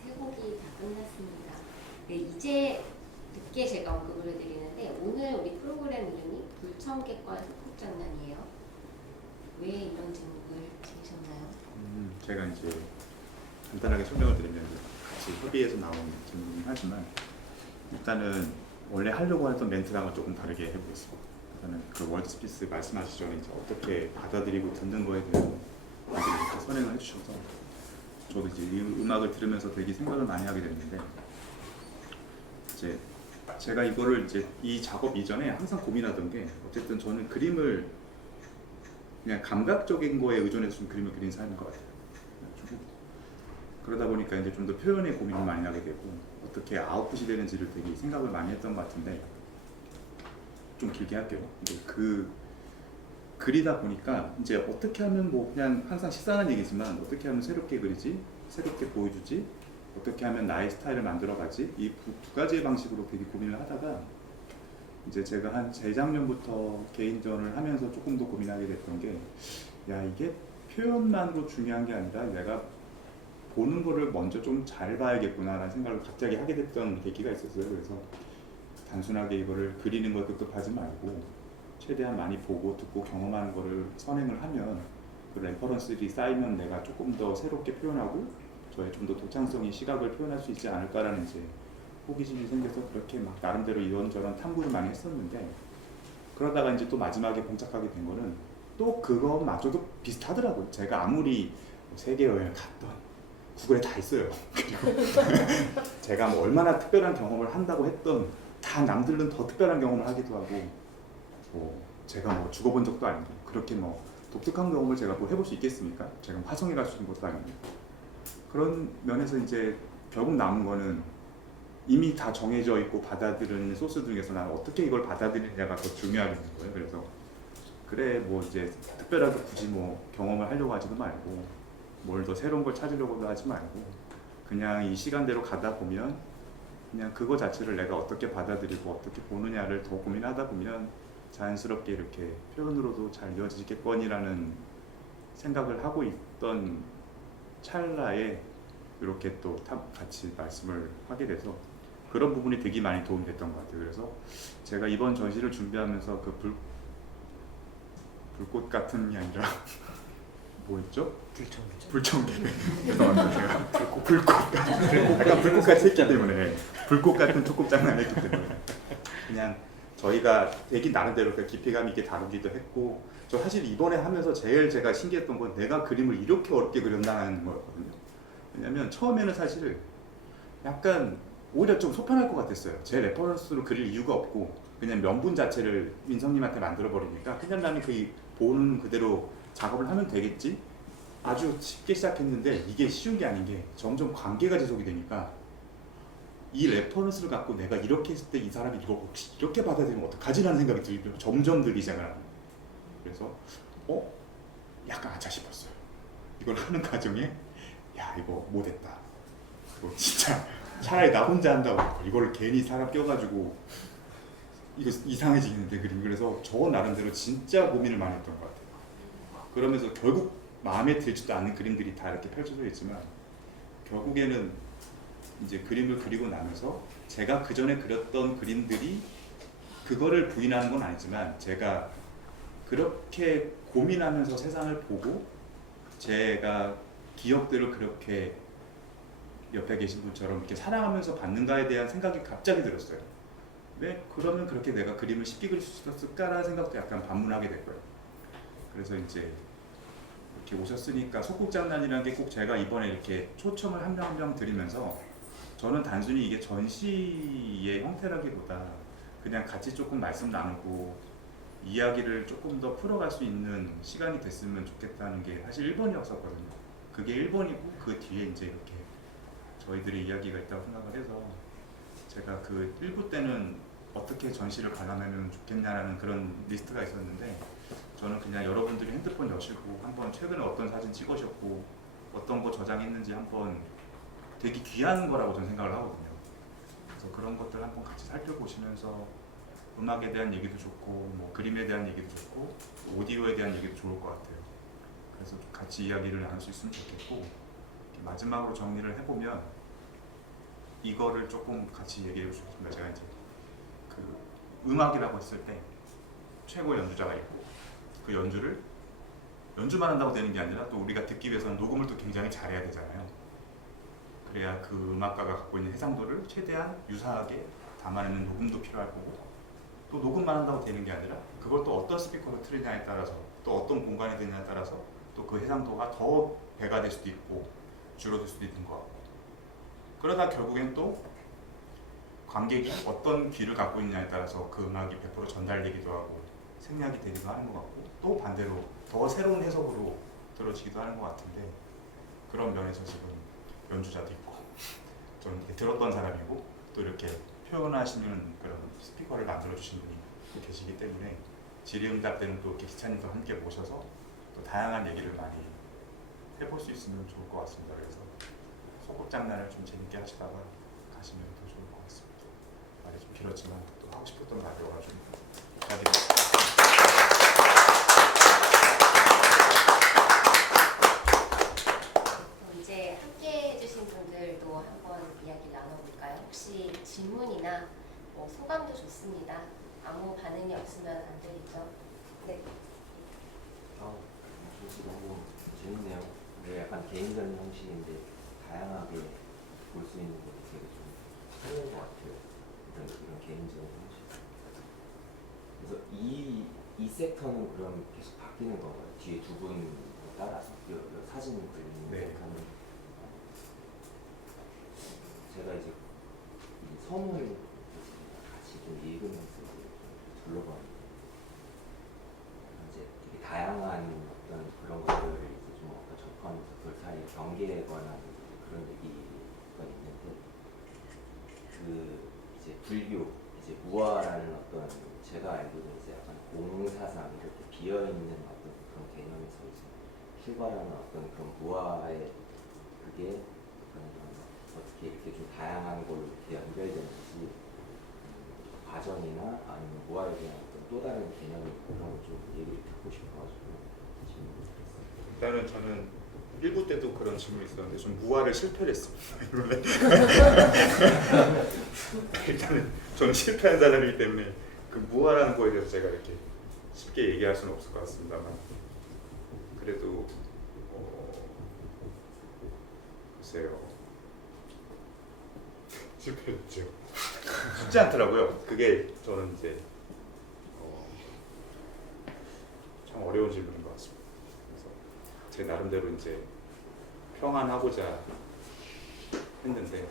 세 곡이 다 끝났습니다. 네, 이제 늦게 제가 언급을 해드리는데 오늘 우리 프로그램 이름이 불청객과의 소꿉장난이에요. 왜 이런 제목을 지으셨나요? 제가 이제 간단하게 설명을 드리면 같이 협의해서 나온 질문이긴 하지만 일단은 원래 하려고 했던 멘트랑은 조금 다르게 해보겠습니다. 일단은 그 월드스피스 말씀하시기 전에 이제 어떻게 받아들이고 듣는 거에 대한 얘기를 이렇게 선행을 해주셔서 저도 이제 이 음악을 들으면서 되게 생각을 많이 하게 됐는데 이제 제가 이거를 이제 이 작업 이전에 항상 고민하던 게 어쨌든 저는 그림을 그냥 감각적인 거에 의존해서 좀 그림을 그리는 사람인 것 같아요. 그래가지고 그러다 보니까 이제 좀 더 표현에 고민을 많이 하게 되고 어떻게 아웃풋이 되는지를 되게 생각을 많이 했던 것 같은데 좀 길게 할게요. 근데 그 그리다 보니까 이제 어떻게 하면 뭐 그냥 항상 식상한 얘기지만 어떻게 하면 새롭게 그리지, 새롭게 보여주지, 어떻게 하면 나의 스타일을 만들어가지 이 두 가지의 방식으로 되게 고민을 하다가 이제 제가 한 재작년부터 개인전을 하면서 조금 더 고민하게 됐던 게 야 이게 표현만으로 중요한 게 아니라 내가 보는 거를 먼저 좀 잘 봐야겠구나라는 생각을 갑자기 하게 됐던 계기가 있었어요. 그래서 단순하게 이거를 그리는 걸 급급하지 말고 최대한 많이 보고 듣고 경험하는 거를 선행을 하면 그 레퍼런스들이 쌓이면 내가 조금 더 새롭게 표현하고 저의 좀 더 독창성이 시각을 표현할 수 있지 않을까라는 이제 호기심이 생겨서 그렇게 막 나름대로 이런저런 탐구를 많이 했었는데 그러다가 이제 또 마지막에 봉착하게 된 거는 또 그거마저도 비슷하더라고요. 제가 아무리 세계 여행을 갔던 구글에 다 있어요. 그리고 제가 뭐 얼마나 특별한 경험을 한다고 했던 다 남들은 더 특별한 경험을 하기도 하고 뭐 제가 뭐 죽어본 적도 아니고 그렇게 뭐 독특한 경험을 제가 뭐 해볼 수 있겠습니까? 제가 화성에 갈 수 있는 것도 아니고 그런 면에서 이제 결국 남은 거는 이미 다 정해져 있고 받아들이는 소스 중에서 나는 어떻게 이걸 받아들이느냐가 더 중요하겠는 거예요. 그래서 그래 뭐 이제 특별하게 굳이 뭐 경험을 하려고 하지도 말고 뭘 더 새로운 걸 찾으려고도 하지 말고 그냥 이 시간대로 가다 보면 그냥 그거 자체를 내가 어떻게 받아들이고 어떻게 보느냐를 더 고민하다 보면 자연스럽게 이렇게 표현으로도 잘 이어지겠거니라는 생각을 하고 있던 찰나에 이렇게 또 같이 말씀을 하게 돼서 그런 부분이 되게 많이 도움이 됐던 것 같아요. 그래서 제가 이번 전시를 준비하면서 그 불꽃 같은이 아니라 뭐였죠? 불청객. 죄송합니다. 제가 약간 불꽃같이 했기 때문에 불꽃 같은 소꿉장난을 했기 때문에 그냥 저희가 되게 나름대로 깊이감 있게 다루기도 했고 저 사실 이번에 하면서 제일 제가 신기했던 건 내가 그림을 이렇게 어렵게 그렸다는 거였거든요. 왜냐면 처음에는 사실 약간 오히려 좀 소편할 것 같았어요. 제 레퍼런스로 그릴 이유가 없고 그냥 명분 자체를 민성님한테 만들어 버리니까 그냥 나는 그 보는 그대로 작업을 하면 되겠지? 아주 쉽게 시작했는데 이게 쉬운 게 아닌 게 점점 관계가 지속이 되니까 이 레퍼런스를 갖고 내가 이렇게 했을 때 이 사람이 이거 혹시 이렇게 받아들이면 어떡하지라는 생각이 점점 들기 시작을 하는 그래서 약간 아차 싶었어요. 이걸 하는 과정에 야 이거 못했다. 이거 진짜 차라리 나 혼자 한다고 이걸 괜히 사람 껴가지고 이거 이상해지겠는데 그림. 그래서 저 나름대로 진짜 고민을 많이 했던 것 같아요. 그러면서 결국 마음에 들지도 않는 그림들이 다 이렇게 펼쳐져 있지만 결국에는 이제 그림을 그리고 나면서 제가 그 전에 그렸던 그림들이 그거를 부인하는 건 아니지만 제가 그렇게 고민하면서 세상을 보고 제가 기억들을 그렇게 옆에 계신 분처럼 이렇게 사랑하면서 받는가에 대한 생각이 갑자기 들었어요. 왜 그러면 그렇게 내가 그림을 쉽게 그릴 수 있었을까라는 생각도 약간 반문하게 됐고요. 그래서 이제 이렇게 오셨으니까 소꿉장난이라는 게 꼭 제가 이번에 이렇게 초청을 한 명 한 명 드리면서 저는 단순히 이게 전시의 형태라기보다 그냥 같이 조금 말씀 나누고 이야기를 조금 더 풀어갈 수 있는 시간이 됐으면 좋겠다는 게 사실 1번이었었거든요. 그게 1번이고 그 뒤에 이제 이렇게 저희들의 이야기가 있다고 생각을 해서 제가 그 1부 때는 어떻게 전시를 관람하면 좋겠냐라는 그런 리스트가 있었는데 저는 그냥 여러분들이 핸드폰 여시고 한번 최근에 어떤 사진 찍으셨고 어떤 거 저장했는지 한번 되게 귀한 거라고 저는 생각을 하거든요. 그래서 그런 것들 한번 같이 살펴보시면서 음악에 대한 얘기도 좋고 뭐 그림에 대한 얘기도 좋고 오디오에 대한 얘기도 좋을 것 같아요. 그래서 같이 이야기를 나눌 수 있으면 좋겠고, 마지막으로 정리를 해보면 이거를 조금 같이 얘기해 주고 싶습니다. 제가 이제 그 음악이라고 했을 때 최고의 연주자가 있고, 그 연주만 한다고 되는 게 아니라 또 우리가 듣기 위해서는 녹음을 또 굉장히 잘해야 되잖아요. 그래야 그 음악가가 갖고 있는 해상도를 최대한 유사하게 담아내는 녹음도 필요할 거고, 또 녹음만 한다고 되는 게 아니라 그걸 또 어떤 스피커로 틀느냐에 따라서, 또 어떤 공간에 드냐에 따라서 또 그 해상도가 더 배가 될 수도 있고 줄어들 수도 있는 것 같고, 그러다 결국엔 또 관객이 어떤 귀를 갖고 있냐에 따라서 그 음악이 100% 전달되기도 하고 생략이 되기도 하는 것 같고, 또 반대로 더 새로운 해석으로 들어지기도 하는 것 같은데, 그런 면에서 지금 연주자도 있고 저는 이렇게 들었던 사람이고 또 이렇게 표현하시는 그런 스피커를 만들어주신 분이 계시기 때문에 질의응답 때는 또 이렇게 기차님도 함께 모셔서 또 다양한 얘기를 많이 해볼 수 있으면 좋을 것 같습니다. 그래서 소꿉장난을 좀 재밌게 하시다가 가시면 더 좋을 것 같습니다. 말이 좀 길었지만 또 하고 싶었던 말이어가지고 축하드립니다. 이제 함께 해주신 분들도 한번 이야기 나눠볼까요? 혹시 질문이나 뭐 소감도 좋습니다. 아무 반응이 없으면 안 되겠죠? 네. 혹시 너무 재밌네요. 근데 약간 개인적인 형식인데 다양하게 볼 수 있는 것도 되게 좀 새로운 것 같아요. 이런 개인적인 형식. 그래서 이 섹터는 그럼 계속 바뀌는 건가요? 뒤에 두 분 따라서 사진 걸리는 네. 섹터는 제가 이제 이 선을 같이 좀 읽으면서 좀 둘러봤는데 이제 되게 다양한 어떤 그런 것들을 이제 좀 어떤 접하면서 그 사이에 경계에 관한 그런 얘기가 있는데, 그 이제 불교, 이제 무아라는 어떤 제가 알기로는 이제 약간 공사상 이렇게 비어 있는 어떤 그런 개념에서 이제 실과라는 어떤 그런 무아의 그게 어떻게 이렇게 좀 다양한 걸로 이렇게 연결되는지 과정이나 아니면 무아에 대한 어떤 또 다른 개념이 그런 걸 좀 얘기를 듣고 싶어가지고 질문을 드렸어요. 일단은 저는 1부 때도 그런 질문이 있었는데 좀 무화를 실패를 했습니다. 일단은 저는 실패한 사람이기 때문에 그 무화라는 거에 대해서 제가 이렇게 쉽게 얘기할 수는 없을 것 같습니다만, 그래도 글쎄요, 실패했죠. 쉽지 않더라고요. 그게 저는 이제 참 어려운 질문인 것 같습니다. 그래서 제 나름대로 이제 평안하고자 했는데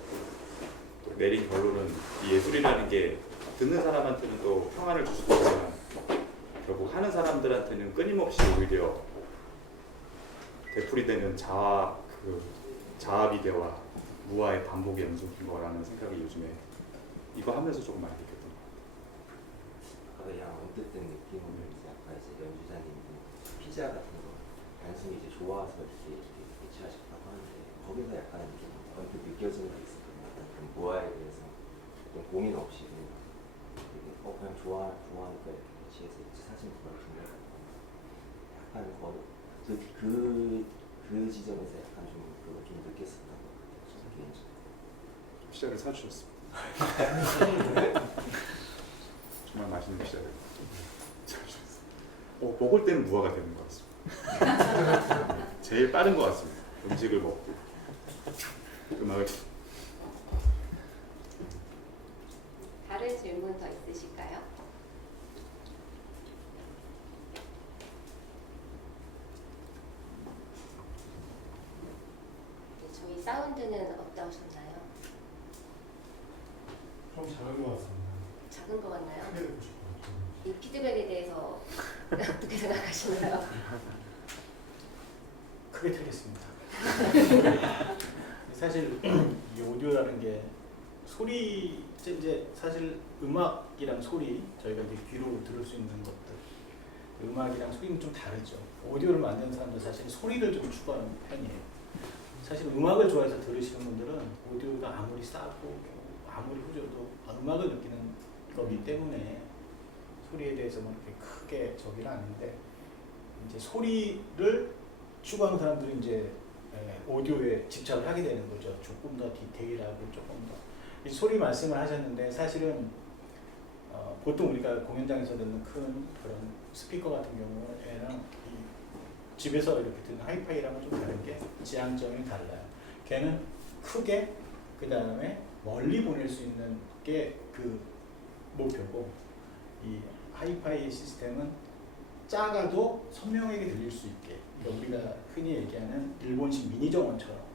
또 내린 결론은 이 예술이라는 게 듣는 사람한테는 또 평안을 줄 수도 있지만 결국 하는 사람들한테는 끊임없이 오히려 되풀이되는 자아비대와 무아의 반복 연속인 거라는 생각이 요즘에 이거 하면서 조금 많이 느꼈던 것 같아요. 그냥 언뜻 든 느낌은 이제 아까 이제 연주자님이 피자 같은 거 단순히 이제 좋아서 이렇게 배치하셨다고 하는데, 거기서 약간 좀 언뜻 느껴지는 게 있었거든요. 약간 그런 무아에 대해서 좀 고민 없이 그냥 좋아하니까 이렇게 배치해서 사진 보여준다. 약간 그 지점에서 약간 좀 그걸 좀 느꼈었던 것 같아요. 저는 개인적으로. 피자를 사주셨습니다. 정말 맛있는 피자를 사주셨습니다. 먹을 때는 무화가 되는 것 같습니다. 제일 빠른 것 같습니다. 음식을 먹고 음악을. 다른 질문 더 있으실까요? 네, 저희 사운드는 어떠셨나요? 좀 작은 것 같습니다. 작은 것 같나요? 크게 듣고 싶어요. 이 피드백에 대해서 어떻게 생각하시나요? 크게 틀겠습니다. 사실 이 오디오라는 게 소리, 이제 사실 음악이랑 소리, 저희가 이제 귀로 들을 수 있는 것들, 음악이랑 소리는 좀 다르죠. 오디오를 만드는 사람들 사실 소리를 좀 추구하는 편이에요. 사실 음악을 좋아해서 들으시는 분들은 오디오가 아무리 싸고 아무리 후져도 음악을 느끼는 거기 때문에 소리에 대해서 뭐 이렇게 크게 저기는 않는데, 이제 소리를 추구하는 사람들은 이제 오디오에 집착을 하게 되는 거죠. 조금 더 디테일하고 조금 더 이 소리 말씀을 하셨는데 사실은 보통 우리가 공연장에서 듣는 큰 그런 스피커 같은 경우에는 이 집에서 이렇게 듣는 하이파이랑은 좀 다른 게 지향점이 달라요. 걔는 크게 그 다음에 멀리 보낼 수 있는 게 그 목표고 이 하이파이 시스템은 작아도 선명하게 들릴 수 있게 그러니까 우리가 흔히 얘기하는 일본식 미니 정원처럼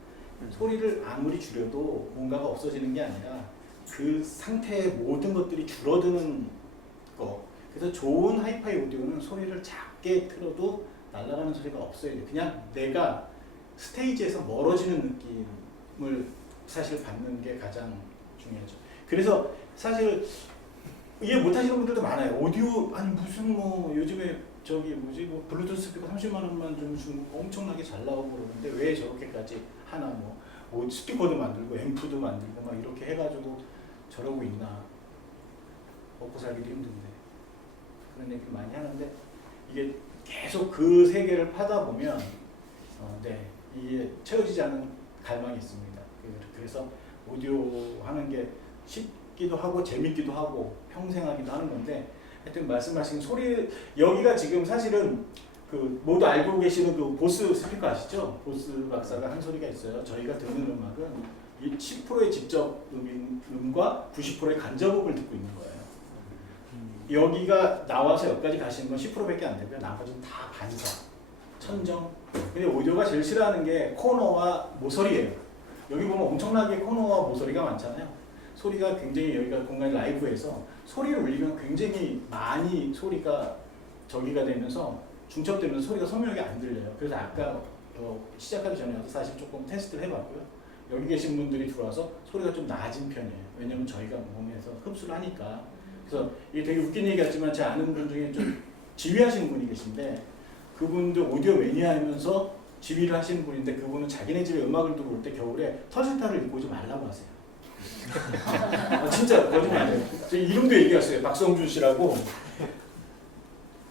소리를 아무리 줄여도 뭔가가 없어지는 게 아니라 그 상태의 모든 것들이 줄어드는 거. 그래서 좋은 하이파이 오디오는 소리를 작게 틀어도 날아가는 소리가 없어야 돼. 그냥 내가 스테이지에서 멀어지는 느낌을 사실 받는 게 가장 중요하죠. 그래서 사실 이해 못하시는 분들도 많아요. 오디오 아니 무슨 뭐 요즘에 저기 뭐지 뭐 블루투스 스피커 30만 원만 좀 엄청나게 잘 나오고 그러는데 왜 저렇게까지 하나 뭐 스피커도 만들고 앰프도 만들고 막 이렇게 해가지고 저러고 있나. 먹고 살기도 힘든데 그런 얘기를 많이 하는데 이게 계속 그 세계를 파다 보면 이게 채워지지 않은 갈망이 있습니다. 그래서 오디오 하는 게 쉽기도 하고 재밌기도 하고 평생 하기도 하는 건데 하여튼 말씀하신 소리 여기가 지금 사실은 그 모두 알고 계시는 그 보스 스피커 아시죠? 보스 박사가 한 소리가 있어요. 저희가 듣는 음악은 이 10%의 직접 음과 90%의 간접음을 듣고 있는 거예요. 여기가 나와서 여기까지 가시는 건 10%밖에 안 되고요. 나머지는 다 반사, 천정. 근데 오디오가 제일 싫어하는 게 코너와 모서리예요. 여기 보면 엄청나게 코너와 모서리가 많잖아요. 소리가 굉장히 여기가 공간이 라이브에서 소리를 울리면 굉장히 많이 소리가 저기가 되면서 중첩되면서 소리가 선명하게 안 들려요. 그래서 아까 시작하기 전에 와서 사실 조금 테스트를 해봤고요. 여기 계신 분들이 들어와서 소리가 좀 낮은 편이에요. 왜냐면 저희가 몸에서 흡수를 하니까. 그래서 이게 되게 웃긴 얘기 같지만 제 아는 분 중에 좀 지휘하시는 분이 계신데 그분도 오디오 매니아이면서 지휘를 하시는 분인데 그분은 자기네 집에 음악을 두고 올 때 겨울에 털세타를 입고 오지 말라고 하세요. 진짜 거짓말 아니에요. 제 이름도 얘기했어요. 박성준 씨라고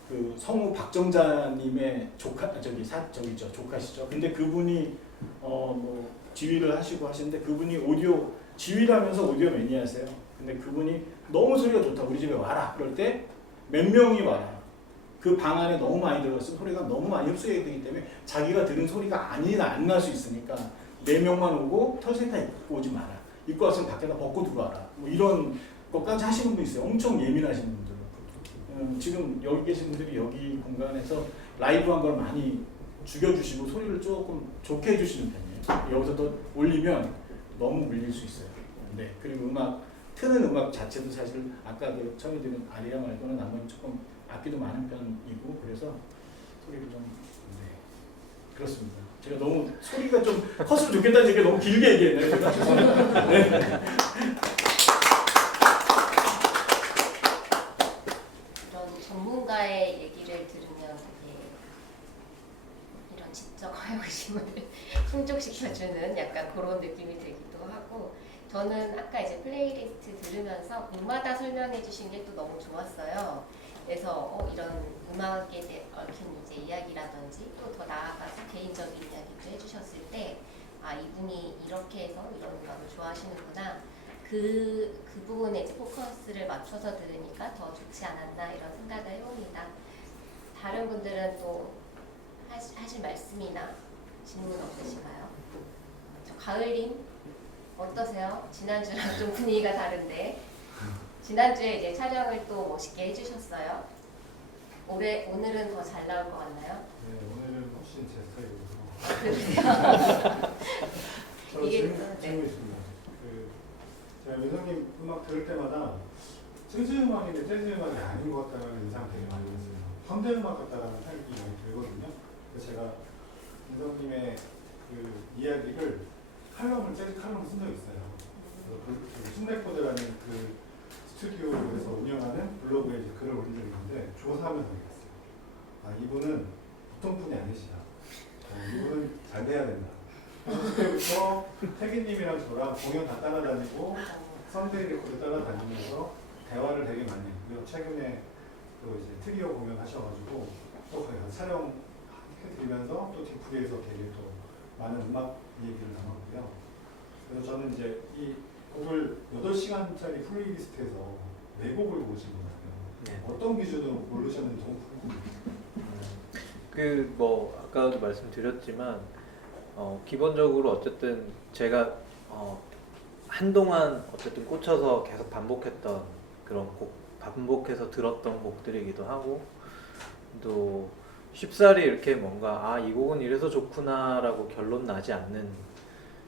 그 성우 박정자님의 조카 저기죠 조카시죠. 근데 그분이 뭐 지휘를 하시고 하시는데 그분이 오디오 지휘를 하면서 오디오 매니아세요. 근데 그분이 너무 소리가 좋다. 우리 집에 와라. 그럴 때 몇 명이 와라. 그 방 안에 너무 많이 들어서 소리가 너무 많이 흡수되기 되기 때문에 자기가 들은 소리가 안 날 수 있으니까 4명만 오고 털세타 입고 오지 마라. 입고 왔으면 밖에다 벗고 들어와라. 뭐 이런 것까지 하시는 분 있어요. 엄청 예민하신 분들. 지금 여기 계신 분들이 여기 공간에서 라이브한 걸 많이 죽여주시고 소리를 조금 좋게 해주시는 편이에요. 여기서 또 올리면 너무 물릴 수 있어요. 네. 그리고 트는 음악 자체도 사실 아까 그 처음에 들은 아리아 말고는 나머지 조금 악기도 많은 편이고 그래서 소리를 좀 그렇습니다. 제가 너무 소리가 좀 컸으면 좋겠다는 얘기가 너무 길게 얘기했네요. 제가 죄송합니다. 네. 이런 전문가의 얘기를 들으면 되게 이런 지적 허영심을 충족시켜주는 약간 그런 느낌이 들기도 하고 저는 아까 이제 플레이리스트 들으면서 곡마다 설명해 주신 게 또 너무 좋았어요. 그래서 이런 음악에 얽힌 이제 이야기라든지 또 더 나아가서 개인적인 이야기도 해주셨을 때 이분이 이렇게 해서 이런 음악을 좋아하시는구나 그 부분에 이제 포커스를 맞춰서 들으니까 더 좋지 않았나 이런 생각을 해봅니다. 다른 분들은 또 하실 말씀이나 질문 없으신가요? 저 가을님 어떠세요? 지난주랑 좀 분위기가 다른데 지난주에 이제 촬영을 또 멋있게 해주셨어요. 오늘은 더 잘 나올 것 같나요? 네, 오늘은 훨씬 제 스타일이라서. 그러세요? 저 이게 질문 있습니다. 제가 민성님 음악 들을 때마다 재즈 음악인데 재즈 음악이 아닌 것 같다는 인상을 되게 많이 받았어요. 현대 음악 같다는 생각이 많이 들거든요. 그래서 제가 민성님의 그 이야기를 재즈 칼럼을 쓴 적이 있어요. 그래서 순레코드라는 그 스튜디오에서 운영하는 블로그에 이제 글을 올린 적이 있는데 조사하면서 얘기했어요. 이분은 보통 분이 아니시다. 이분은 잘 돼야 된다. 그때부터 태기님이랑 저랑 공연 다 따라다니고 썬데이 레코드 따라다니면서 대화를 되게 많이 했고요. 최근에 또 이제 트리오 공연 하셔가지고 또 거기 촬영 설득해드리면서 또 뒤풀이에서 되게 또 많은 음악 얘기를 담았고요. 그래서 저는 이제 이 곡을 8시간짜리 플레이리스트에서 4곡을 고르신 거잖아요. 네. 어떤 기준으로 고르셨는지 좀 궁금해요. 그 뭐 아까도 말씀드렸지만 기본적으로 어쨌든 제가 한동안 어쨌든 꽂혀서 계속 반복했던 그런 곡, 반복해서 들었던 곡들이기도 하고 또 쉽사리 이렇게 뭔가 이 곡은 이래서 좋구나라고 결론 나지 않는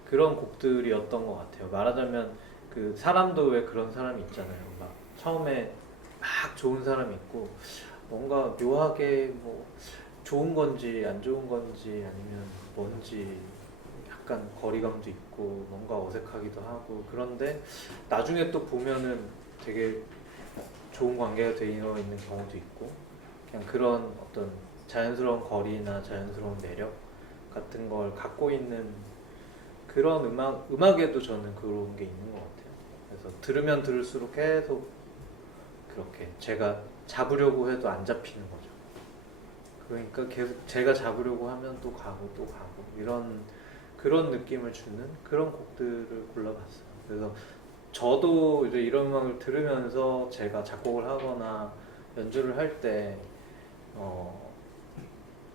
그런 곡들이었던 것 같아요. 말하자면 그 사람도 왜 그런 사람이 있잖아요. 막 처음에 막 좋은 사람이 있고 뭔가 묘하게 뭐 좋은 건지 안 좋은 건지 아니면 뭔지 약간 거리감도 있고 뭔가 어색하기도 하고 그런데 나중에 또 보면은 되게 좋은 관계가 되어 있는 경우도 있고 그냥 그런 어떤 자연스러운 거리나 자연스러운 매력 같은 걸 갖고 있는 그런 음악에도 저는 그런 게 있는 것 같아요. 그래서 들으면 들을수록 계속 그렇게 제가 잡으려고 해도 안 잡히는 거죠. 그러니까 계속 제가 잡으려고 하면 또 가고 이런 그런 느낌을 주는 그런 곡들을 골라봤어요. 그래서 저도 이제 이런 음악을 들으면서 제가 작곡을 하거나 연주를 할 때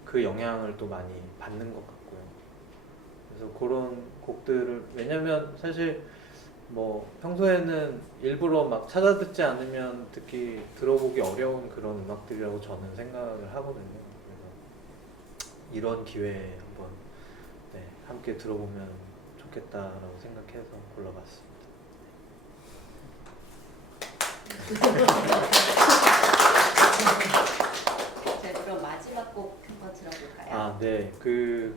그 영향을 또 많이 받는 것 같고요. 그래서 그런 곡들을 왜냐면 사실 뭐 평소에는 일부러 막 찾아 듣지 않으면 들어보기 어려운 그런 음악들이라고 저는 생각을 하거든요. 그래서 이런 기회에 한번 함께 들어보면 좋겠다라고 생각해서 골라봤습니다. 자, 그럼 마지막 곡 한번 들어볼까요? 네. 그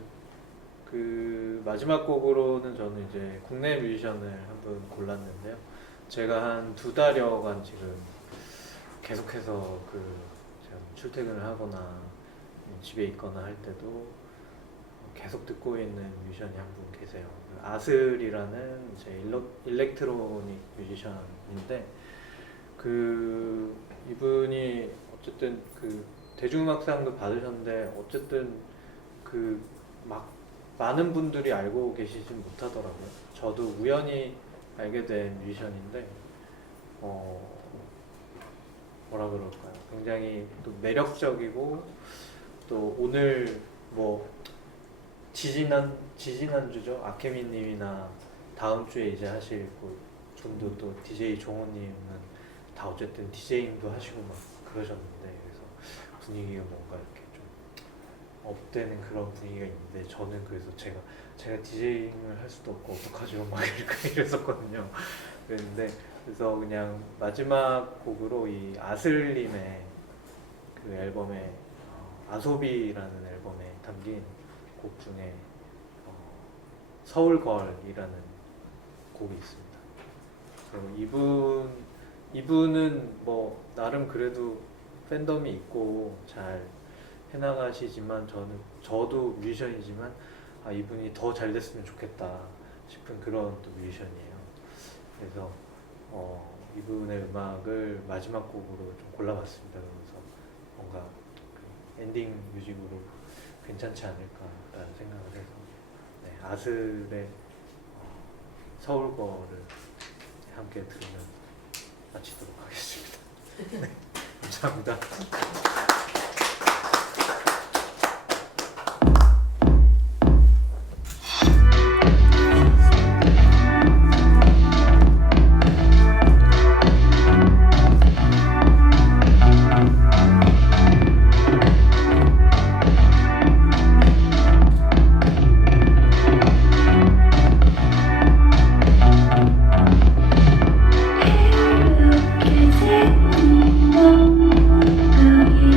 마지막 곡으로는 저는 이제 국내 뮤지션을 한번 골랐는데요. 제가 한 2달여간 지금 계속해서 제가 출퇴근을 하거나 집에 있거나 할 때도 계속 듣고 있는 뮤지션이 한 분 계세요. 아슬이라는 제 일렉트로닉 뮤지션인데 이분이 어쨌든 대중음악상도 받으셨는데 어쨌든 많은 분들이 알고 계시진 못하더라고요. 저도 우연히 알게 된 뮤지션인데 뭐라 그럴까요? 굉장히 또 매력적이고 또 오늘 뭐 지지난주죠. 아케미님이나 다음 주에 이제 하실 분도 또 DJ 종호님은 다 어쨌든 DJing도 하시고 막 그러셨는데 그래서 분위기가 뭔가 이렇게 좀 업되는 그런 분위기가 있는데 저는 그래서 제가 DJing을 할 수도 없고 어떡하죠 막 이랬었거든요. 그래서 그냥 마지막 곡으로 이 아슬님의 그 앨범에 아소비라는 앨범에 담긴 곡 중에 서울걸이라는 곡이 있습니다. 이분은 뭐 나름 그래도 팬덤이 있고 잘 해나가시지만 저도 뮤지션이지만 이분이 더 잘 됐으면 좋겠다 싶은 그런 또 뮤지션이에요. 그래서 이분의 음악을 마지막 곡으로 좀 골라봤습니다. 그래서 뭔가 엔딩 뮤직으로 괜찮지 않을까라는 생각을 해서 아슬의 서울거를 함께 들으면 마치도록 하겠습니다. 네, 감사합니다. 이렇게 생긴 너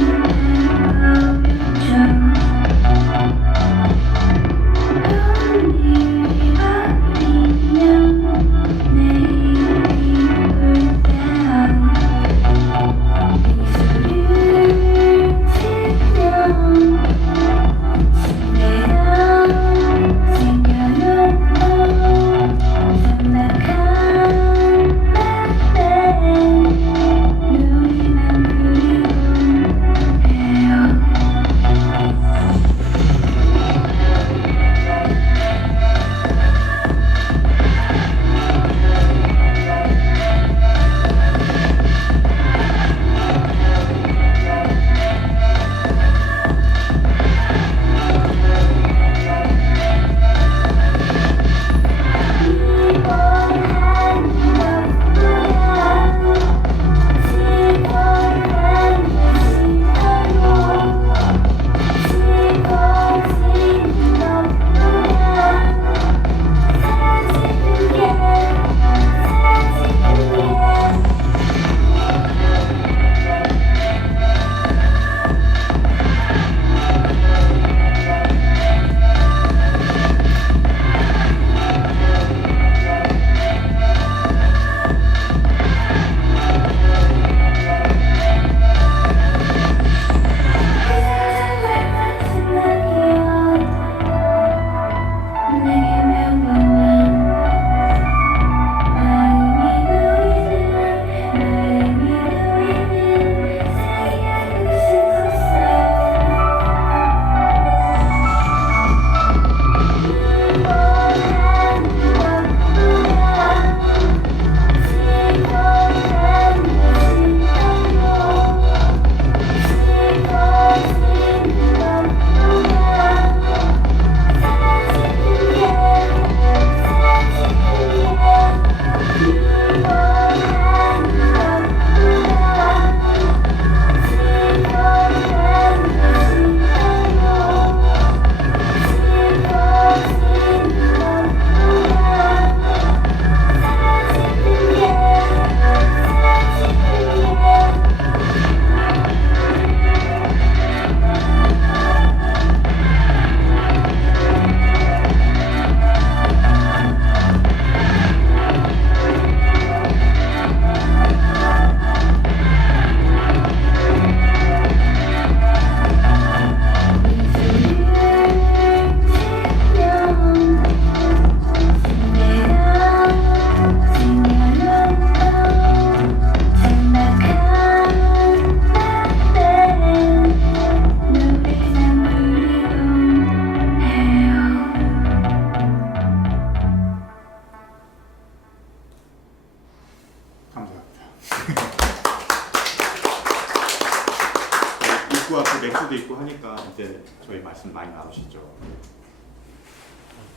입구 앞에 맥주도 있고 하니까 이제 저희 말씀 많이 나오시죠.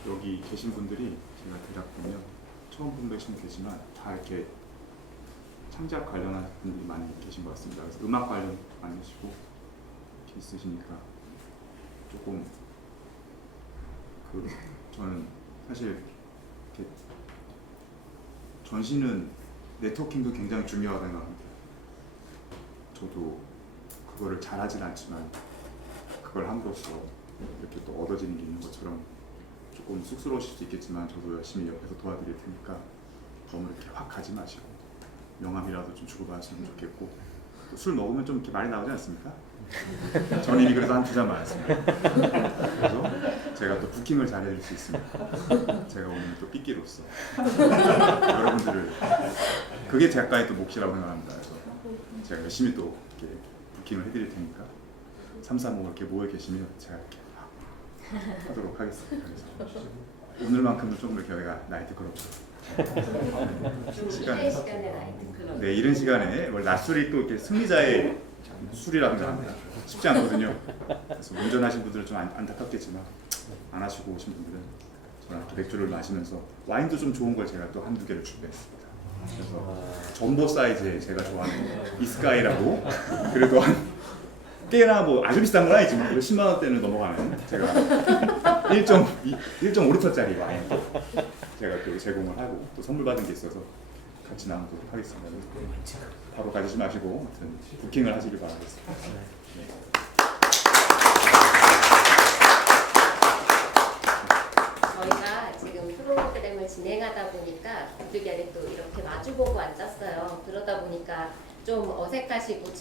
여기 계신 분들이 제가 대략 보면 처음 분 계신 계지만 다 이렇게 창작 관련한 분들이 많이 계신 것 같습니다. 그래서 음악 관련 많으시고 이렇게 있으시니까 조금 저는 사실 이렇게 전시는 네트워킹도 굉장히 중요하다고 생각합니다. 저도 그거를 잘하진 않지만 그걸 함으로써 이렇게 또 얻어지는 게 있는 것처럼 조금 쑥스러우실 수 있겠지만 저도 열심히 옆에서 도와드릴 테니까 너무 이렇게 확 가지 마시고 명함이라도 좀 주고받으시면 좋겠고 또 술 먹으면 좀 이렇게 말이 나오지 않습니까? 저는 이미 그래서 한 2잔 맞았습니다. 그래서 제가 또 부킹을 잘 해줄 수 있습니다. 제가 오늘 또 삐끼로서 여러분들을 그게 작가의 또 몫이라고 생각합니다. 그래서 제가 열심히 또 이렇게 부킹을 해드릴 테니까 335 이렇게 모여 계시면 제가 이렇게 하도록 하겠습니다. 그래서 오늘만큼은 조금 이렇게 여기가 나이트클럽처럼 이른 시간에 나이트 클럽. 네, 이른 시간에 낮술이 또 이렇게 승리자의 술이라고 생각합니다. 쉽지 않거든요. 그래서 운전하신 분들은 좀 안타깝겠지만 안 하시고 오신 분들은 저랑 이렇게 맥주를 마시면서 와인도 좀 좋은 걸 제가 또 한두 개를 준비했습니다. 그래서 전보 사이즈의 제가 좋아하는 이스카이라고 그래도 한 꽤나 뭐 아주 비싼 건 아니지만 10만 원대는 넘어가는 제가 1.5리터짜리 와인 제가 또 제공을 하고 또 선물 받은 게 있어서 같이 나누도록 하겠습니다. 바로 가지지 마시고 아무튼 부킹을 하시길 바라겠습니다. 네. 저희가 지금 프로그램을 진행하다 보니까 부득이하게 또 이렇게 마주보고 앉았어요. 그러다 보니까 좀 어색하시고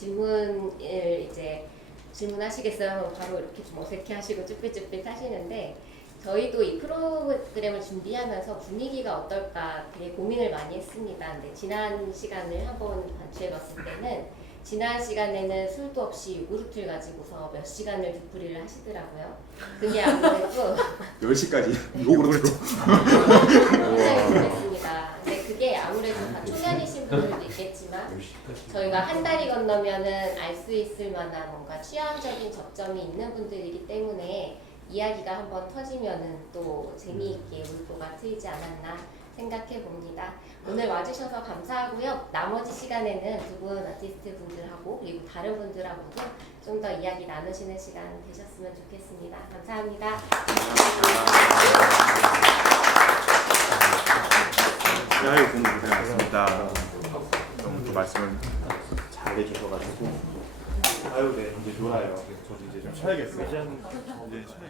질문하시겠어요? 하면 바로 이렇게 좀 어색해하시고 쭈삣쭈삣 하시는데 저희도 이 프로그램을 준비하면서 분위기가 어떨까 되게 고민을 많이 했습니다. 근데 지난 시간을 한번 반추해봤을 때는 지난 시간에는 술도 없이 요구르트를 가지고서 몇 시간을 되풀이를 하시더라고요. 그게 아무래도 10시까지 요구르트로 굉장히 재밌습니다. 근데 그게 아무래도 다 초면이신 분들도 있겠지만 저희가 한 달이 건너면은 알 수 있을 만한 뭔가 취향적인 접점이 있는 분들이기 때문에 이야기가 한번 터지면은 또 재미있게 울보가 트이지 않았나 생각해 봅니다. 오늘 와주셔서 감사하고요. 나머지 시간에는 두 분 아티스트 분들하고 그리고 다른 분들하고도 좀 더 이야기 나누시는 시간 되셨으면 좋겠습니다. 감사합니다. 아유 너무 고생하셨습니다. 너무 또 말씀을 잘 해주셔가지고 아유 네 이제 좋아요. 저도 이제 좀 쉬어야겠어요. 이제 쉬어야겠어요.